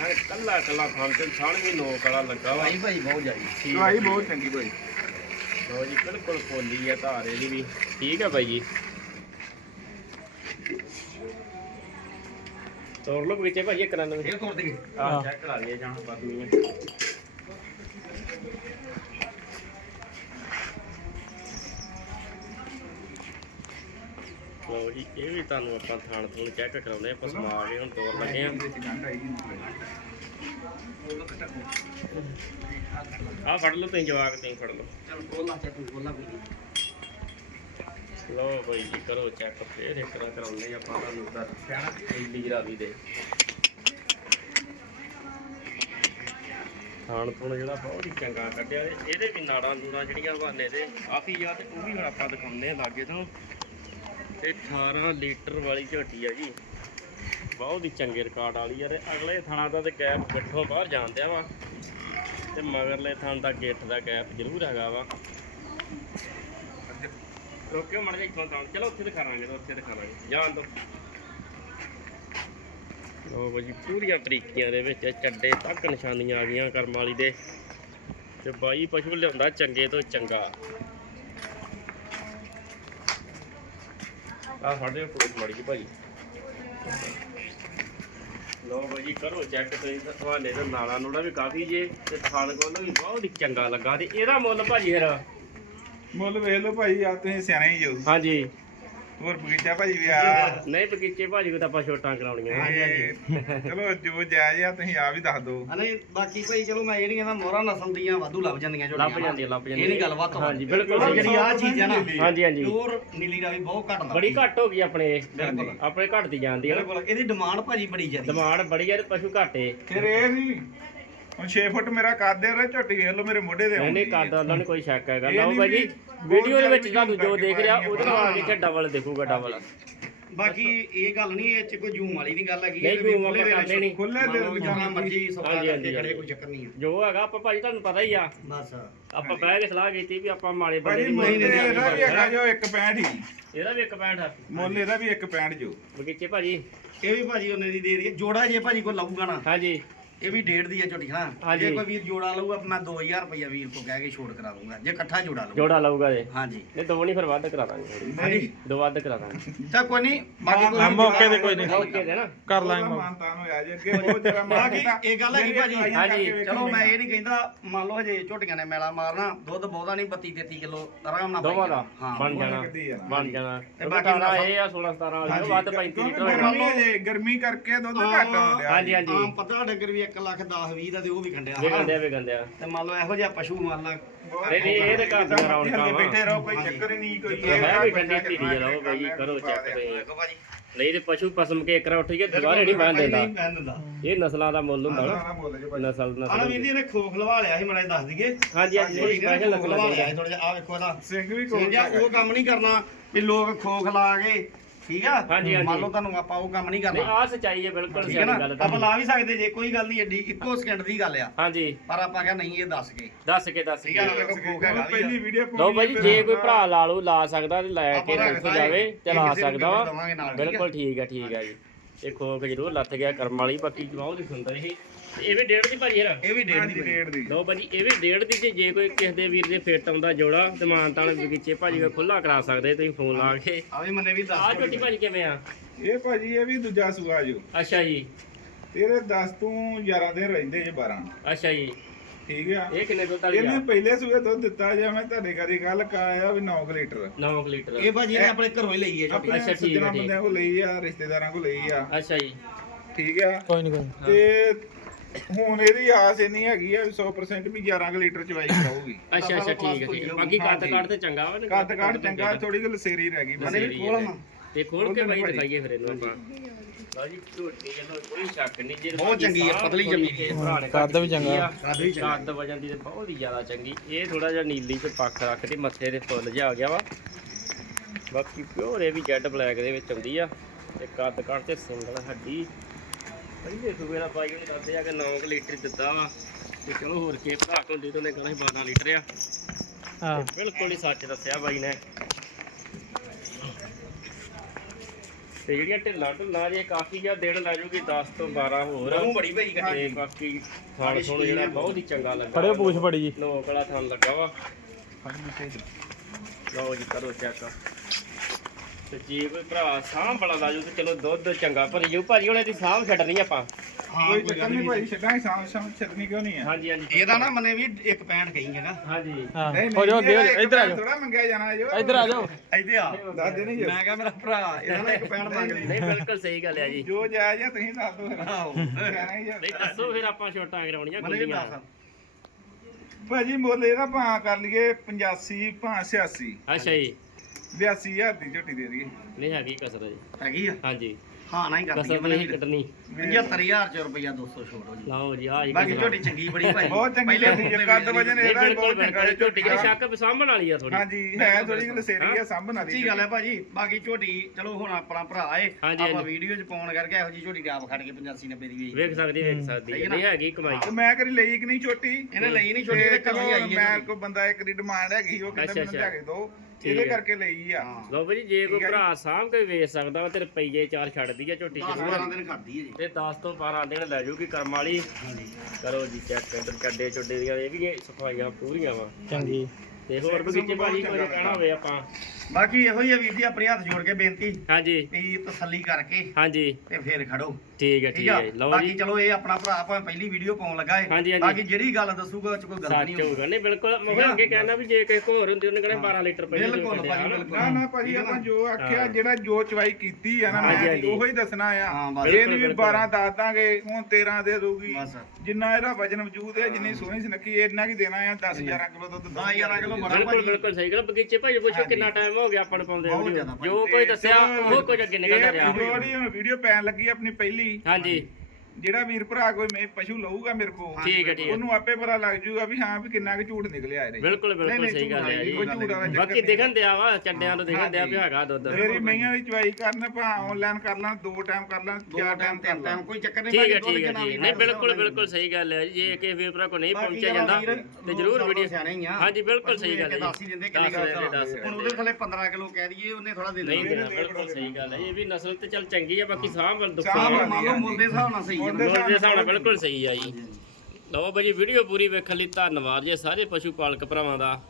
ਐ ਕੱਲਾ ਕੱਲਾ ਥਣ ਤੇ ਥਣ ਵੀ ਨੋਕ ਵਾਲਾ ਲੱਗਾ ਵਾ। ਭਾਈ ਭਾਈ ਬਹੁਤ ਜਾਈ ਠੀਕ ਹੈ, ਬਹੁਤ ਚੰਗੀ ਭਾਈ ਲਓ ਜੀ ਬਿਲਕੁਲ ਫੁੱਲੀ ਆ ਧਾਰ ਇਹਦੀ ਵੀ। ਠੀਕ ਹੈ ਬਾਈ ਜੀ। ਤੋੜ ਲੋ ਵਿੱਚੇ ਭਾਜੀ ਇੱਕ ਰੰਨ ਇਹ ਤੋੜ ਦੇ ਆ ਹਾਂ। ਚੈੱਕ ਕਰਾ ਲਈਏ ਜਾਣ ਬਾਅਦ ਲਓ ਜੀ ਇਹ ਵੀ ਤੁਹਾਨੂੰ ਆਪਾਂ ਥਾਣ ਥੂਣ ਚੈੱਕ ਕਰਾਉਂਦੇ ਆ ਆਪਾਂ ਸਮਾ ਹੁਣ ਤੋੜ ਲੱਗੇ ਆ ਆ ਫੜ ਲਓ ਤੁਸੀਂ ਜਵਾਕ, ਤੁਸੀਂ ਫੜ ਲਓ। ਚਲ ਕੋਲਾ ਚੱਕ ਕੋਲਾ ਕੋਈ ਲਓ ਬਾਈ ਜੀ, ਕਰੋ ਚੈੱਕ ਫੇਰ ਇੱਕ ਵਾਰ ਕਰਾਉਂਦੇ ਆਪਾਂ ਤੁਹਾਨੂੰ ਦੱਸਿਆ ਨਾ ਪਹਿਲੀ ਦੇ। ਖਾਣ ਤੋਂ ਜਿਹੜਾ ਬਹੁਤ ਹੀ ਚੰਗਾ ਕੱਢਿਆ। ਇਹਦੇ ਵੀ ਨਾੜਾਂ ਨੂੜਾਂ ਜਿਹੜੀਆਂ ਬਹਾਨੇ ਦੇ ਕਾਫੀ ਆ ਤੇ ਉਹ ਵੀ ਹੁਣ ਆਪਾਂ ਦਿਖਾਉਂਦੇ ਆ ਲਾਗੇ ਤੋਂ। ਤੇ 18 ਲੀਟਰ ਵਾਲੀ ਝੋਟੀ ਆ ਜੀ। ਬਹੁਤ ਹੀ ਚੰਗੇ ਰਿਕਾਰਡ ਵਾਲੀ ਆ ਤੇ ਅਗਲੇ ਥਾਣਾ ਦਾ ਤੇ ਗੈਪ ਗੱਠੋਂ ਬਾਹਰ ਜਾਂਦਿਆ ਵਾ। ਤੇ ਮਗਰਲੇ ਥਾਣ ਦਾ ਗੇਟ ਦਾ ਗੈਪ ਜ਼ਰੂਰ ਹੈਗਾ ਵਾ। ਰੋਕਿਓ ਮੜ ਜਾ ਇੱਥੋਂ ਤਾਂ ਚਲੋ ਉੱਥੇ ਦਿਖਾਵਾਂਗੇ ਤਾਂ ਉੱਥੇ ਦਿਖਾਵਾਂਗੇ। ਜਾਣ ਦੋ ਲੋ ਬਾਜੀ ਪੂਰੀਆਂ ਤਰੀਕੀਆਂ ਦੇ ਵਿੱਚ ਚੱਡੇ ਤੱਕ ਨਿਸ਼ਾਨੀਆਂ ਆ ਗਈਆਂ ਕਰਮ ਵਾਲੀ ਦੇ। ਤੇ ਬਾਈ ਪਸ਼ੂ ਲਿਆਉਂਦਾ ਚੰਗੇ ਤੋਂ ਚੰਗਾ। ਆ ਫੜਦੇ ਕੋਈ ਮੜੀ ਜੀ ਭਾਜੀ। ਲੋ ਬਾਜੀ ਕਰੋ ਚੈੱਕ ਤੁਸੀਂ ਹਵਾਲੇ ਦੇ ਨਾਲਾ ਨੂੜਾ ਵੀ ਕਾਫੀ ਜੇ ਤੇ ਥਾਲ ਕੋਲ ਵੀ ਬਹੁਤ ਹੀ ਚੰਗਾ ਲੱਗਾ ਤੇ ਇਹਦਾ ਮੁੱਲ ਭਾਜੀ ਫਿਰ? ਮੁੱਲ ਵੇਖ ਲਓ ਭਾਈ ਆ ਤੁਸੀਂ ਸਿਆਣੇ ਹੀ ਜੋ ਹਾਂਜੀ। ਹੋਰ ਬਗੀਚਾ ਭਾਈ ਵੀ ਆ। ਨਹੀਂ ਬਗੀਚੇ ਭਾਜੀ ਕੋ ਤਾਂ ਆਪਾਂ ਛੋਟਾਂ ਕਰਾਉਣੀਆਂ। ਤੇ ਚਲੋ ਜੋ ਜਾਇਜ਼ ਆ ਤੁਸੀਂ ਆ ਵੀ ਦੱਸ ਦਿਓ। ਹਲੇ ਬਾਕੀ ਭਾਈ ਚਲੋ ਮੈਂ ਇਹ ਨਹੀਂ ਕਹਿੰਦਾ ਮੋਹਰਾ ਨਸਲ ਦੀਆਂ ਵਾਧੂ ਲੱਭ ਜਾਂਦੀਆਂ ਝੋਟੀਆਂ ਲੱਭ ਜਾਂਦੀਆਂ ਲੱਭ ਜਾਂਦੀਆਂ ਇਹ ਨਹੀਂ ਗੱਲ ਵੱਧ ਤੋਂ ਵੱਧ। ਹਾਂਜੀ ਬਿਲਕੁਲ ਜਿਹੜੀ ਆ ਚੀਜ਼ ਹੈ ਨਾ ਹਾਂਜੀ ਹਾਂਜੀ। ਪਿਓਰ ਨੀਲੀ ਰਾਵੀ ਬਹੁਤ ਘੱਟ ਲੱਭਦੀ। ਬੜੀ ਘੱਟ ਹੋ ਗਈ ਆਪਣੇ ਬਿਲਕੁਲ। ਆਪਣੇ ਘੱਟਦੀ ਜਾਂਦੀ ਹੈ ਨਾ। ਬਿਲਕੁਲ ਇਹਦੀ ਡਿਮਾਂਡ ਭਾਜੀ ਬੜੀ ਜ਼ਿਆਦੀ। ਡਿਮਾਂਡ ਬੜੀ ਹੈ ਤੇ ਪਸ਼ੂ ਘਾਟੇ ਫਿਰ ਇਹ ਨਹੀਂ ਹੁਣ 6 ਫੁੱਟ ਮੇਰਾ ਕੱਦ ਦੇ ਰੇ ਝੋਟੀ ਵੇਖ ਲਓ ਮੇਰੇ ਮੋਢੇ ਦੇ ਨਹੀਂ ਨਹੀਂ ਕਰਦਾ ਉਹਨਾਂ ਨੂੰ ਕੋਈ ਸ਼ੱਕ ਹੈਗਾ। ਨਹੀਂ ਭਾਜੀ ਵੀਡੀਓ ਦੇ ਵਿੱਚ ਤੁਹਾਨੂੰ ਜੋ ਦੇਖ ਰਿਹਾ ਉਹਦੇ ਨਾਲ ਆ ਕੇ ਡਬਲ ਦੇਖੂਗਾ ਡਬਲ ਬਾਕੀ ਇਹ ਗੱਲ ਨਹੀਂ ਇਹ ਚ ਕੋਈ ਜੂਮ ਵਾਲੀ ਨਹੀਂ ਗੱਲ ਹੈਗੀ ਨਹੀਂ, ਇਹ ਵੀ ਜੂਮ ਖੁੱਲੇ ਆਪਾਂ ਦੇ ਕਰਦੇ ਨਹੀਂ। ਖੁੱਲੇ ਮੰਨ ਦਿਲ ਜਿੰਨਾ ਗੱਲ ਮਰਜ਼ੀ ਸੌਦਾ ਹਾਂਜੀ, ਕਰਕੇ ਹਾਂਜੀ, ਖੜੇ ਕੋਈ ਚੱਕਰ ਨਹੀਂ ਹੈ ਜੋ ਹੈਗਾ ਆਪਾਂ ਭਾਜੀ ਤੁਹਾਨੂੰ ਪਤਾ ਹੀ ਆ। ਬਸ। ਆਪਾਂ ਬਹਿ ਕੇ ਸਲਾਹ ਕੀਤੀ ਵੀ ਆਪਾਂ ਮਾੜੇ ਬੰਦੇ ਭਾਜੀ ਦੀ ਮੁੱਲ ਇਹਦਾ ਵੀ ਹੈਗਾ ਜੋ 1.65 ਹੀ। ਇਹਦਾ ਵੀ ਇੱਕ ਪੈਂਟ ਆ। ਮੁੱਲ ਇਹਦਾ ਵੀ 1.65 ਜੋ। ਬਗੀਚੇ ਭਾਜੀ। ਇਹ ਵੀ ਭਾਜੀ ਉਹਨੇ ਦੀ ਦੇ ਰਹੀ ਹੈ। ਜੋੜਾ ਜੇ ਭਾਜੀ ਕੋਈ ਲਊਗਾ ਨਾ। ਹਾਂਜੀ। ਇਹ ਵੀ ਡੇਢ ਦੀ ਹੈ ਝੋਟੀ ਹਾਂਜੀ। ਜੇ ਕੋਈ ਵੀਰ ਜੋੜਾ ਲਊਗਾ ਮੈਂ 2000 ਰੁਪਇਆ ਵੀਰ ਤੋਂ ਕਹਿ ਕੇ ਛੋੜ ਕਰਾ ਦੂੰਗਾ ਜੇ ਇਕੱਠਾ ਜੋੜਾ ਲਊਗਾ। ਜੋੜਾ ਲਊਗਾ ਜੇ ਹਾਂਜੀ। ਨਹੀਂ ਦੋ ਨਹੀਂ ਫਿਰ ਵੱਧ ਕਰਾ ਦਾਂਗੇ। ਨਹੀਂ ਦੋ ਵੱਧ ਕਰਾ ਦਾਂਗੇ। ਤਾਂ ਕੋਈ ਨਹੀਂ ਬਾਕੀ ਕੋਈ ਹਾਂ, ਮੌਕੇ ਤੇ ਕੋਈ ਨਹੀਂ। ਓਕੇ ਦੇ ਨਾ। ਕਰ ਲਾਂਗੇ ਮੌਕੇ। ਮਾਨਤਾਨ ਹੋਇਆ ਜੇ ਅੱਗੇ ਬਹੁਤ ਜਰਾ ਬਾਕੀ ਇਹ ਗੱਲ ਹੈ ਕਿ ਭਾਜੀ, ਹਾਂਜੀ, ਚਲੋ ਮੈਂ ਇਹ ਨਹੀਂ ਕਹਿੰਦਾ ਮੰਨ ਲਓ ਹਜੇ ਝੋਟੀਆਂ ਨੇ ਮੈਲਾ ਮਾਰਨਾ ਦੁੱਧ ਬਹੁਤਾ ਨਹੀਂ 32 33 ਕਿਲੋ ਆਰਾਮ ਨਾਲ ਦੋਵਾਂ ਦਾ। ਹਾਂ। ਬਣ ਜਾਣਾ। ਕੱਢੀ ਜਾਣਾ। ਬਣ ਜਾਣਾ। ਤੇ ਬਾਕੀ ਬਾਕੀ ਨਸਲ- ਇਹ ਆ 16 17 ਵਾਲੀ ਵੱਧ 35 ਲੀਟਰ ਹੋਏਗਾ। ਗਰਮੀ ਹੈ ਜੇ ਗਰਮੀ ਕਰਕੇ ਦੁੱਧ ਘੱਟ ਆਉਂਦਾ। ਹਾਂਜੀ ਹਾਂਜੀ। ਆਮ ਪਤਾ ਡੰਗਰ ਵੀ 1 ਲੱਖ 10 20 ਦਾ ਤੇ ਉਹ ਵੀ ਖੰਡਿਆ ਵਿਗੰਦੇ ਵਿਗੰਦੇ ਆ ਤੇ ਮੰਨ ਲਓ ਇਹੋ ਜਿਹਾ ਪਸ਼ੂ ਮੰਨ ਲਾ ਨਹੀਂ ਨਹੀਂ ਇਹ ਤੇ ਘਰ ਦੀਆਂ ਰੌਣਕਾਂ ਵਾ ਬੈਠੇ ਰਹੋ ਕੋਈ ਚੱਕਰ ਹੀ ਨਹੀਂ ਕੋਈ ਹੈ ਵੀ ਠੰਡੀ ਧੀਰੀ ਆ ਲਓ ਬਈ ਕਰੋ ਚੈੱਕ ਤੇ ਦੇਖੋ ਭਾਜੀ। ਨਹੀਂ ਤੇ ਪਸ਼ੂ ਪਸਮ ਕੇ ਇੱਕ ਰਾ ਉੱਠ ਕੇ ਦੁਬਾਰੇ ਨਹੀਂ ਬੰਨ ਦਿੰਦਾ। ਇਹ ਨਸਲਾਂ ਦਾ ਮੁੱਲ ਹੁੰਦਾ ਨਾ। ਨਸਲ ਆਣਾ ਨਸਲ ਵੀਰ ਜੀ ਇਹਨੇ ਖੋਖ ਲਵਾ ਲਿਆ ਸੀ ਮੜਾ ਦੱਸ ਦਈਏ। ਹਾਂਜੀ ਹਾਂਜੀ ਇਹ ਸਪੈਸ਼ਲ ਨਸਲ ਸੀ ਥੋੜਾ ਜਿਹਾ ਆ ਵੇਖੋ ਇਹਦਾ। ਸਿੰਘ ਵੀ ਸਿੰਘ ਕੋਲ ਜਿਹਾ ਉਹ ਕੰਮ ਨਹੀਂ ਕਰਨਾ ਵੀ ਲੋਕ ਖੋਖ ਲਾ ਕੇ ਠੀਕ ਆ? ਹਾਂਜੀ, ਹਾਂਜੀ। ਮੰਨ ਲਓ ਤੁਹਾਨੂੰ ਆਪਾਂ ਉਹ ਕੰਮ ਨਹੀਂ ਨਹੀਂ ਕਰਨਾ ਆ ਸਚਾਈ ਹੈ ਬਿਲਕੁਲ ਠੀਕ ਹੈ ਸਿਆਣੀ ਨਾ ਗੱਲ ਆਪਾਂ ਲਾ ਵੀ ਸਕਦੇ ਜੇ ਕੋਈ ਗੱਲ ਨਹੀਂ ਏਡੀ ਇੱਕੋ ਸਕਿੰਟ ਦੀ ਗੱਲ ਆ। ਹਾਂਜੀ। ਪਰ ਆਪਾਂ ਕਿਹਾ ਨਹੀਂ ਇਹ ਦੱਸ ਕੇ। ਦੱਸ ਕੇ ਦੱਸ ਠੀਕ ਕੇ ਆ ਨਾ ਵੇਖੋ ਖੋਖ ਹੈਗਾ ਵੀ ਪਹਿਲੀ ਆ। ਵੀਡੀਓ ਲਓ ਭਾਈ ਜੇ ਕੋਈ ਭਰਾ ਲਾ ਲੂ ਲਾ ਸਕਦਾ ਤੇ ਲੈ ਕੇ ਆਪਾਂ ਰੱਖ ਜਾਵੇ ਤੇ ਲਾ ਸਕਦਾ ਵਾ। ਦਵਾਂਗੇ ਨਾਲ, ਠੀਕ ਹੈ? ਬਿਲਕੁਲ ਠੀਕ ਹੈ ਠੀਕ ਹੈ ਜੀ। ਇਹ ਖੋਖ ਜ਼ਰੂਰ ਲੱਥ ਗਿਆ ਕਰਮ ਵਾਲੀ ਬਾਕੀ ਬਹੁਤ ਹੀ ਸੁੰਦਰ ਸੀ ਤੇ ਇਹ ਵੀ ਡੇਢ ਦੀ ਭਾਜੀ ਯਾਰ। ਇਹ ਵੀ ਡੇਢ ਦੀ। ਡੇਢ ਦੀ। ਲਓ ਭਾਜੀ ਇਹ ਵੀ ਡੇਢ ਦੀ ਤੇ ਜੇ ਕੋਈ ਕਿਸੇ ਦੇ ਵੀਰ ਦੇ ਫਿੱਟ ਆਉਂਦਾ ਜੋੜਾ ਤੇ ਮਾਨਤਾਨ ਬਗੀਚੇ ਭਾਜੀ ਕੋਲ ਖੁੱਲਾ ਕਰਾ ਸਕਦੇ ਤੁਸੀਂ ਫੋਨ ਲਾ ਕੇ। ਆ ਵੀ ਮੰਨੇ ਵੀ ਆਹ ਝੋਟੀ ਭਾਜੀ ਕਿਵੇਂ ਆ? ਇਹ ਭਾਜੀ ਇਹ ਵੀ ਦੂਜਾ ਸੂਆ ਜੋ। ਅੱਛਾ ਜੀ। ਇਹਦੇ 10 ਤੋਂ 11 ਦਿਨ ਰਹਿੰਦੇ ਜੇ 12 ਅੱਛਾ ਜੀ। ਠੀਕ ਆ? ਇਹ ਕਿੰਨੇ ਦੁੱਧ ਵਾਲੀ ਇਹਨੇ ਆ ਪਹਿਲੇ ਸੂਏ ਦੁੱਧ ਦਿੱਤਾ ਜੇ ਮੈਂ ਤੁਹਾਡੇ ਘਰੇ ਗੱਲ ਕਾਇਆ ਵੀ 9 ਲੀਟਰ। 9 ਲੀਟਰ। ਇਹ ਭਾਜੀ ਨੇ ਆਪਣੇ ਘਰੋਂ ਹੀ ਲਈ ਹੈ ਆਪਣੇ ਅੱਛਾ, ਠੀਕ ਹੈ, ਸੱਜਣਾ ਠੀਕ। ਬੰਦਿਆਂ ਕੋਲ ਲਈ ਆ ਰਿਸ਼ਤੇਦਾਰਾਂ ਕੋਲ ਲਈ ਆ। ਅੱਛਾ ਜੀ। ਠੀਕ ਆ? ਕੋਈ ਨਹੀਂ ਕੋਈ ਨੀ। ਤੇ ਹੁਣ ਇਹਦੀ ਆਸ ਇੰਨੀ ਹੈਗੀ ਆ ਵੀ 100% ਵੀ 11 ਕੁ ਲੀਟਰ ਚਵਾਈ ਕਰਾਊਗੀ ਅੱਛਾ ਅੱਛਾ ਠੀਕ ਹੈ ਠੀਕ ਹੈ ਬਾਕੀ ਕੱਦ ਕਾਟ ਤੇ ਚੰਗਾ ਵਾ ਨਾ? ਕੱਦ ਕਾਠ ਚੰਗਾ ਥੋੜੀ ਜਿਹੀ ਲਸੇਰੀ ਰਹਿ ਗਈ ਮਨੇ ਵੀ ਖੋਲ ਨਾ ਤੇ ਖੋਲ ਕੇ ਬਾਈ ਦਿਖਾਈਏ ਫਿਰ ਇਹਨੂੰ ਆਪਾਂ। ਲਓ ਜੀ ਝੋਟੀ ਇਹਨੂੰ ਕੋਈ ਸ਼ੱਕ ਨਹੀਂ ਜੇ ਬਹੁਤ ਚੰਗੀ ਆ, ਪਤਲੀ ਜੰਮੀ ਦੀ ਆ। ਭਰਾ ਨੇ ਕੱਦ ਵੀ ਚੰਗਾ। ਕੱਦ ਵੀ ਚੰਗਾ। ਕੱਦ ਵਜਨ ਦੀ ਤੇ ਬਹੁਤ ਹੀ ਜ਼ਿਆਦਾ ਚੰਗੀ। ਇਹ ਥੋੜਾ ਜਿਹਾ ਨੀਲੀ ਤੇ ਪੱਖ ਰੱਖਦੀ ਮੱਥੇ ਦੇ ਫੁੱਲ ਜਿਹਾ ਆ ਗਿਆ ਵਾ। ਬਾਕੀ ਪਿਓਰ ਇਹ ਵੀ ਜੈਡ ਬਲੈਕ ਦੇ ਵਿੱਚ ਆਉਂਦੀ ਆ। ਤੇ ਕੱਦ ਕੱਟ ਤੇ ਸਿੰਗਲ ਹੱਡੀ। ਪਹਿਲੇ ਸੂਬੇ ਦਾ ਬਾਈ ਨੇ ਦੱਸਿਆ ਕਿ 9 ਲੀਟਰ ਦਿੱਤਾ ਵਾ। ਤੇ ਚਲੋ ਹੋਰ ਕੇ ਭਰਾ ਕੋਲ ਦੇ ਤੋਂ ਨੇ ਕਹਿੰਦਾ 12 ਲੀਟਰ ਆ। ਹਾਂ। ਬਿਲਕੁਲ ਹੀ ਸੱਚ ਦੱਸਿਆ ਬਾਈ ਨੇ। ਤੇ ਜਿਹੜੀਆਂ ਢਿੱਲਾਂ ਢੁੱਲਾਂ ਜੇ ਕਾਫੀ ਜਿਹਾ ਦਿਨ ਲੈ ਜੂਗੀ 10 ਤੋਂ 12 ਹੋਰ। ਉਹ ਬੜੀ ਭਾਈ ਤੇ ਬਾਕੀ ਥਾਣ ਥੋਣ ਜਿਹੜਾ ਬਹੁਤ ਹੀ ਚੰਗਾ ਲੱਗਾ। ਫੜਿਓ ਪੂਛ ਬੜੀ ਜੀ। ਲੋਕ ਵਾਲਾ ਥਾਣ ਲੱਗਾ ਵਾ। ਲਓ ਜੀ ਕਰੋ ਚੈੱਕ। ਤੇ ਜੇ ਕੋਈ ਭਰਾ ਸਾਂਭ ਬੜਾ ਲਾ ਜੂ ਤੇ ਚਲੋ ਦੁੱਧ ਚੰਗਾ ਭਰੀ ਜਾਊ। ਭਾਜੀ ਹੁਣ ਇਹਦੀ ਸਾਂਭ ਛੱਡਣੀ ਆਪਾਂ। ਹਾਂ ਕੋਈ ਕੋਈ ਚੱਕਰ ਗੱਲ ਨਹੀਂ ਨਹੀਂ ਭਾਈ ਛੱਡਾਂਗੇ ਸ਼ਾਮ ਸ਼ਾਮ ਛੱਡਣੀ ਕਿਉਂ ਨਹੀਂ ਆ? ਹਾਂਜੀ ਹਾਂਜੀ। ਇਹਦਾ ਨਾ ਮੰਨੇ ਵੀ ਇੱਕ ਪੈਂਟ ਕਹੀ ਹੈਗਾ ਹਾਂਜੀ। ਹਾਂ ਨਹੀਂ ਹੋ ਜਾਓ ਨਹੀਂ, ਅੱਗੇ ਇੱਧਰ ਆ ਜਾਓ। ਥੋੜਾ ਮੰਗਿਆ ਜਾਣਾ ਜੋ। ਇੱਧਰ ਆ ਜਾਓ। ਇੱਥੇ ਆ। ਦੱਸ ਦੇ ਨਹੀਂ ਮੈਂ ਕਿਹਾ ਮੇਰਾ ਭਰਾ ਇਹਦਾ ਨਾ ਇੱਕ ਪੈਂਟ ਮੰਗ ਲਈ। ਨਹੀਂ ਬਿਲਕੁਲ ਸਹੀ ਗੱਲ ਆ ਜੀ। ਜੋ ਜਾਇਜ਼ ਆ ਤੁਸੀਂ ਦੱਸ ਦਿਓ ਫਿਰ। ਆਹੋ ਕਹਿਣਾ ਹੀ ਆ। ਨਹੀਂ ਦੱਸੋ ਫਿਰ ਆਪਾਂ ਛੋਟਾਂ ਕਰਾਉਣੀਆਂ ਮੰਨੇ ਵੀ ਗੁੱਲੀਆਂ ਦੱਸ। ਭਾਜੀ ਮੁੱਲ ਇਹਦਾ ਭਾਂ ਕਰ ਲਈਏ 85 ਭਾਂ 86 ਅੱਛਾ ਜੀ। 82000 ਦੀ ਝੋਟੀ ਦੇ ਦਈਏ। ਨਹੀਂ ਹੈਗੀ ਕਸਰ ਜੀ ਹੈਗੀ ਆ? ਹਾਂਜੀ। ਹਾਂ ਨਾ ਹੀ ਕਰਦੀ ਕਸਰ ਨਹੀਂ ਕੱਟਣੀ। 75000 ਚ ਰੁਪਇਆ 200 ਛੋੜ ਹੋ ਜੀ। ਲਓ ਜੀ ਆ ਜੀ ਬਾਕੀ ਝੋਟੀ ਚੰਗੀ ਬੜੀ ਭਾਈ। ਬਹੁਤ ਚੰਗੀ ਪਹਿਲੇ ਝੋਟੀ ਹੈ, ਕੱਦ ਵਜਨ ਨਹੀਂ ਇਹਦਾ ਵੀ ਬਿਲਕੁਲ ਬਹੁਤ ਚੰਗਾ ਬਿਲਕੁਲ। ਝੋਟੀ ਦੀ ਝੋਟੀ ਸ਼ੱਕ ਸਾਂਭਣ ਵਾਲੀ ਆ ਥੋੜੀ ਹਾਂਜੀ ਹੈ ਥੋੜੀ ਜਿਹੀ ਲਸੇਰੀ ਆ ਸਾਂਭਣ ਵਾਲੀ ਸੱਚੀ ਗੱਲ ਹੈ ਭਾਜੀ। ਬਾਕੀ ਝੋਟੀ ਚਲੋ ਹੁਣ ਆਪਣਾ ਭਰਾ ਏ ਆਪਾਂ। ਵੀਡੀਓ ਚ ਪਾਉਣ ਕਰਕੇ ਇਹੋ ਜੀ ਝੋਟੀ ਆਪ ਖੜ ਕੇ 85 90 ਦੀ ਵੇਚ। ਵੇਖ ਸਕਦੀ ਵੇਖ ਸਕਦੀ ਸਹੀ ਹੈ ਨਹੀਂ ਨਾ? ਹੈਗੀ ਕਮਾਈ। ਤੇ ਮੈਂ ਕਰੀ ਲਈ ਕਿ ਨਹੀਂ ਝੋਟੀ? ਇਹਨੇ ਲਈ ਨਹੀਂ ਤੇ ਹੀ ਮੈਂ ਕੋ ਬੰਦਾ ਇੱਕ ਦੀ ਡਿਮਾਂਡ ਹੈਗੀ ਉਹ ਮੈਨੂੰ। ਲਿਆ ਕੇ ਇਹਦੇ। ਕਰਕੇ ਲਈ ਆ। ਹਾਂ। ਲਓ ਭਾਜੀ ਜੇ ਕੋਈ ਠੀਕ ਹੈ ਜੀ। ਭਰਾ ਸਾਂਭ ਕੇ ਵੇਚ ਸਕਦਾ ਵਾ ਤੇ ਰੁਪਈਏ ਚਾਰ ਛੱਡਦੀ ਆ ਝੋਟੀ 10 ਜ਼ਰੂਰ 12 ਦਿਨ ਖੜਦੀ ਹੈ ਜੀ। ਤੇ 10 ਤੋਂ 12 ਦਿਨ ਲੈ ਜੂਗੀ ਕਰਮ ਵਾਲੀ। ਹਾਂਜੀ। ਕਰੋ ਜੀ ਚੈੱਕ ਇੱਧਰ ਚੱਡੇ ਚੁੱਡੇ ਦੀਆਂ ਇਹ ਵੀ ਸਫਾਈਆਂ ਪੂਰੀਆਂ ਵਾ। ਚੰਗੀ। ਤੇ ਹੋਰ ਬਗੀਚੇ ਭਾਜੀ ਕੋਈ ਕਹਿਣਾ ਹੋਵੇ ਆਪਾਂ? ਬਾਕੀ ਇਹੋ ਹੀ ਆ ਵੀਰ ਜੀ ਆਪਣੇ ਹੱਥ ਜੋੜ ਕੇ ਬੇਨਤੀ ਹਾਂਜੀ। ਵੀ ਤਸੱਲੀ ਕਰਕੇ ਹਾਂਜੀ। ਤੇ ਫੇਰ ਖੜੋ। ਠੀਕ ਹੈ ਠੀਕ ਹੈ ਲਓ ਬਾਕੀ ਜੀ। ਚਲੋ ਇਹ ਆਪਣਾ ਭਰਾ ਭਾਵੇਂ ਪਹਿਲੀ ਵੀਡੀਓ ਪਾਉਣ ਲੱਗਾ ਹਾਂਜੀ। ਬਾਕੀ ਜਿਹੜੀ ਗੱਲ ਦੱਸੂਗਾ ਉਹ ਚ ਕੋਈ ਗਲਤ ਨਹੀਂ ਹੋਊਗੀ। ਨਹੀਂ ਬਿਲਕੁਲ। ਮੈਂ ਅੱਗੇ ਕਹਿਣਾ ਵੀ ਜੇ ਕਿਸੇ ਹੋਰ ਹੁੰਦੀ ਉਹਨੇ ਕਹਿਣਾ 12 ਲੀਟਰ ਪਹਿਲੇ ਬਿਲਕੁਲ। ਨਾ ਨਾ ਭਾਜੀ ਆਪਾਂ ਜੋ ਆਖਿਆ। ਜਿਹੜਾ ਜੋ ਚਵਾਈ ਕੀਤੀ ਆ ਨਾ ਮੈਂ। ਉਹੋ ਹੀ ਦੱਸਣਾ ਹਾਂ, ਆ ਬਸ। ਇਹ ਨਹੀਂ ਵੀ ਬਿਲਕੁਲ, 12 ਦੱਸ ਦਾਂਗੇ ਹੁਣ 13 ਦੇ ਦਊਗੀ। ਬਸ। ਜਿੰਨਾ ਇਹਦਾ ਵਜਨ ਵਜੂਦ ਹੈ ਜਿੰਨੀ ਸੋਹਣੀ ਸੁਨੱਖੀ ਇੰਨਾ ਕੀ ਦੇਣਾ ਆ 10 11 ਕਿਲੋ ਦੁੱਧ 10 11 ਕਿਲੋ ਬੜਾ ਬਿਲਕੁਲ ਭਾਜੀ। ਬਿਲਕੁਲ ਸਹੀ ਗੱਲ। ਬਗੀਚੇ ਭਾਜੀ ਪੁੱਛੋ ਕਿੰਨਾ ਟਾਈਮ ਹੋ ਗਿਆ ਆਪਾਂ ਨੂੰ ਪਾਉਂਦੇ। ਜੋ ਕੋਈ ਦੱਸਿਆ ਉਹ ਕੁਝ ਅੱਗੇ ਨਿਕਲਦਾ ਰਿਹਾ। ਵੀਡੀਓ ਪੈਣ ਲੱਗੀ ਆਪਣੀ ਪਹਿਲੀ। ਹਾਂਜੀ। ਜਿਹੜਾ ਵੀਰ ਭਰਾ ਕੋਈ ਮੈਂ ਪਸ਼ੂ ਲਊਗਾ ਮੇਰੇ ਕੋਲ ਠੀਕ ਹੈ, ਠੀਕ ਹੈ। ਉਹਨੂੰ ਆਪੇ ਪਤਾ ਲੱਗ ਜੂਗਾ ਵੀ ਹਾਂ ਵੀ ਕਿੰਨਾ ਕੁ ਝੂਠ ਨਿਕਲਿਆ ਇਹਦੇ ਬਿਲਕੁਲ ਬਿਲਕੁਲ ਸਹੀ ਗੱਲ ਹੈ ਜੀ। ਕੋਈ ਝੂਠ ਵਾਲਾ ਚੱਕਰ ਬਾਕੀ ਨਹੀਂ। ਦਿਖਣ ਦਿਆ ਵਾ ਚੱਡਿਆਂ ਤੋਂ ਦਿਖਣ ਦਿਆ ਵੀ ਹੈਗਾ ਦੁੱਧ। ਮੇਰੀ ਮਈਆਂ ਦੀ ਚਵਾਈ ਕਰਨ ਭਾ ਆਨਲਾਈਨ ਕਰ ਲਾਂ ਦੋ ਟਾਈਮ ਕਰ ਲਾਂ ਚਾਰ ਟਾਈਮ ਕਰ ਤਿੰਨ ਲਾਂ ਟਾਈਮ ਕੋਈ ਚੱਕਰ ਨਹੀਂ ਠੀਕ ਹੈ ਠੀਕ ਹੈ ਜੀ ਨਹੀਂ ਬਿਲਕੁਲ ਬਿਲਕੁਲ ਸਹੀ ਗੱਲ ਹੈ ਜੀ। ਜੇ ਕਿਸੇ ਵੀਰ ਭਰਾ ਕੋ ਨਹੀਂ ਪਹੁੰਚਿਆ ਜਾਂਦਾ ਤੇ ਜ਼ਰੂਰ ਵੀਡੀਓ ਸਿਆਣੇ ਹੀ ਆ। ਹਾਂਜੀ ਬਿਲਕੁਲ ਸਹੀ ਗੱਲ ਹੈ ਦੱਸ ਹੀ ਦਿੰਦੇ ਕਿੰਨੀ ਗੱਲ ਹੁਣ ਉਹਦੇ ਥੱਲੇ 15 ਕਿਲੋ ਕਹਿ ਦਈਏ ਉਹਨੇ ਥੋੜਾ ਦੇ ਨਹੀਂ ਦੇਣਾ। ਬਿਲਕੁਲ ਸਹੀ ਗੱਲ ਹੈ ਇਹ ਵੀ ਨਸਲ ਤੇ ਚੱਲ ਚੰਗੀ ਹੈ ਬਾਕੀ ਸਾਹ ਵੱਲ ਦੁੱਖ ਸਾਂਭ ਹੈ ਮੰਨ ਲਓ ਮੁੱਲ ਦੇ ਹਿਸਾਬ ਨਾਲ ਸਹੀ ਮੁੱਲ ਦੇ ਨੋਟ ਦੇ ਹਿਸਾਬ ਨਾਲ ਬਿਲਕੁਲ ਸਹੀ ਆ ਜੀ। ਲਓ ਬਾਜੀ ਵੀਡੀਓ ਪੂਰੀ ਵੇਖਣ ਲਈ ਧੰਨਵਾਦ ਜੀ ਸਾਰੇ ਪਸ਼ੂ ਪਾਲਕ ਭਰਾਵਾਂ ਦਾ।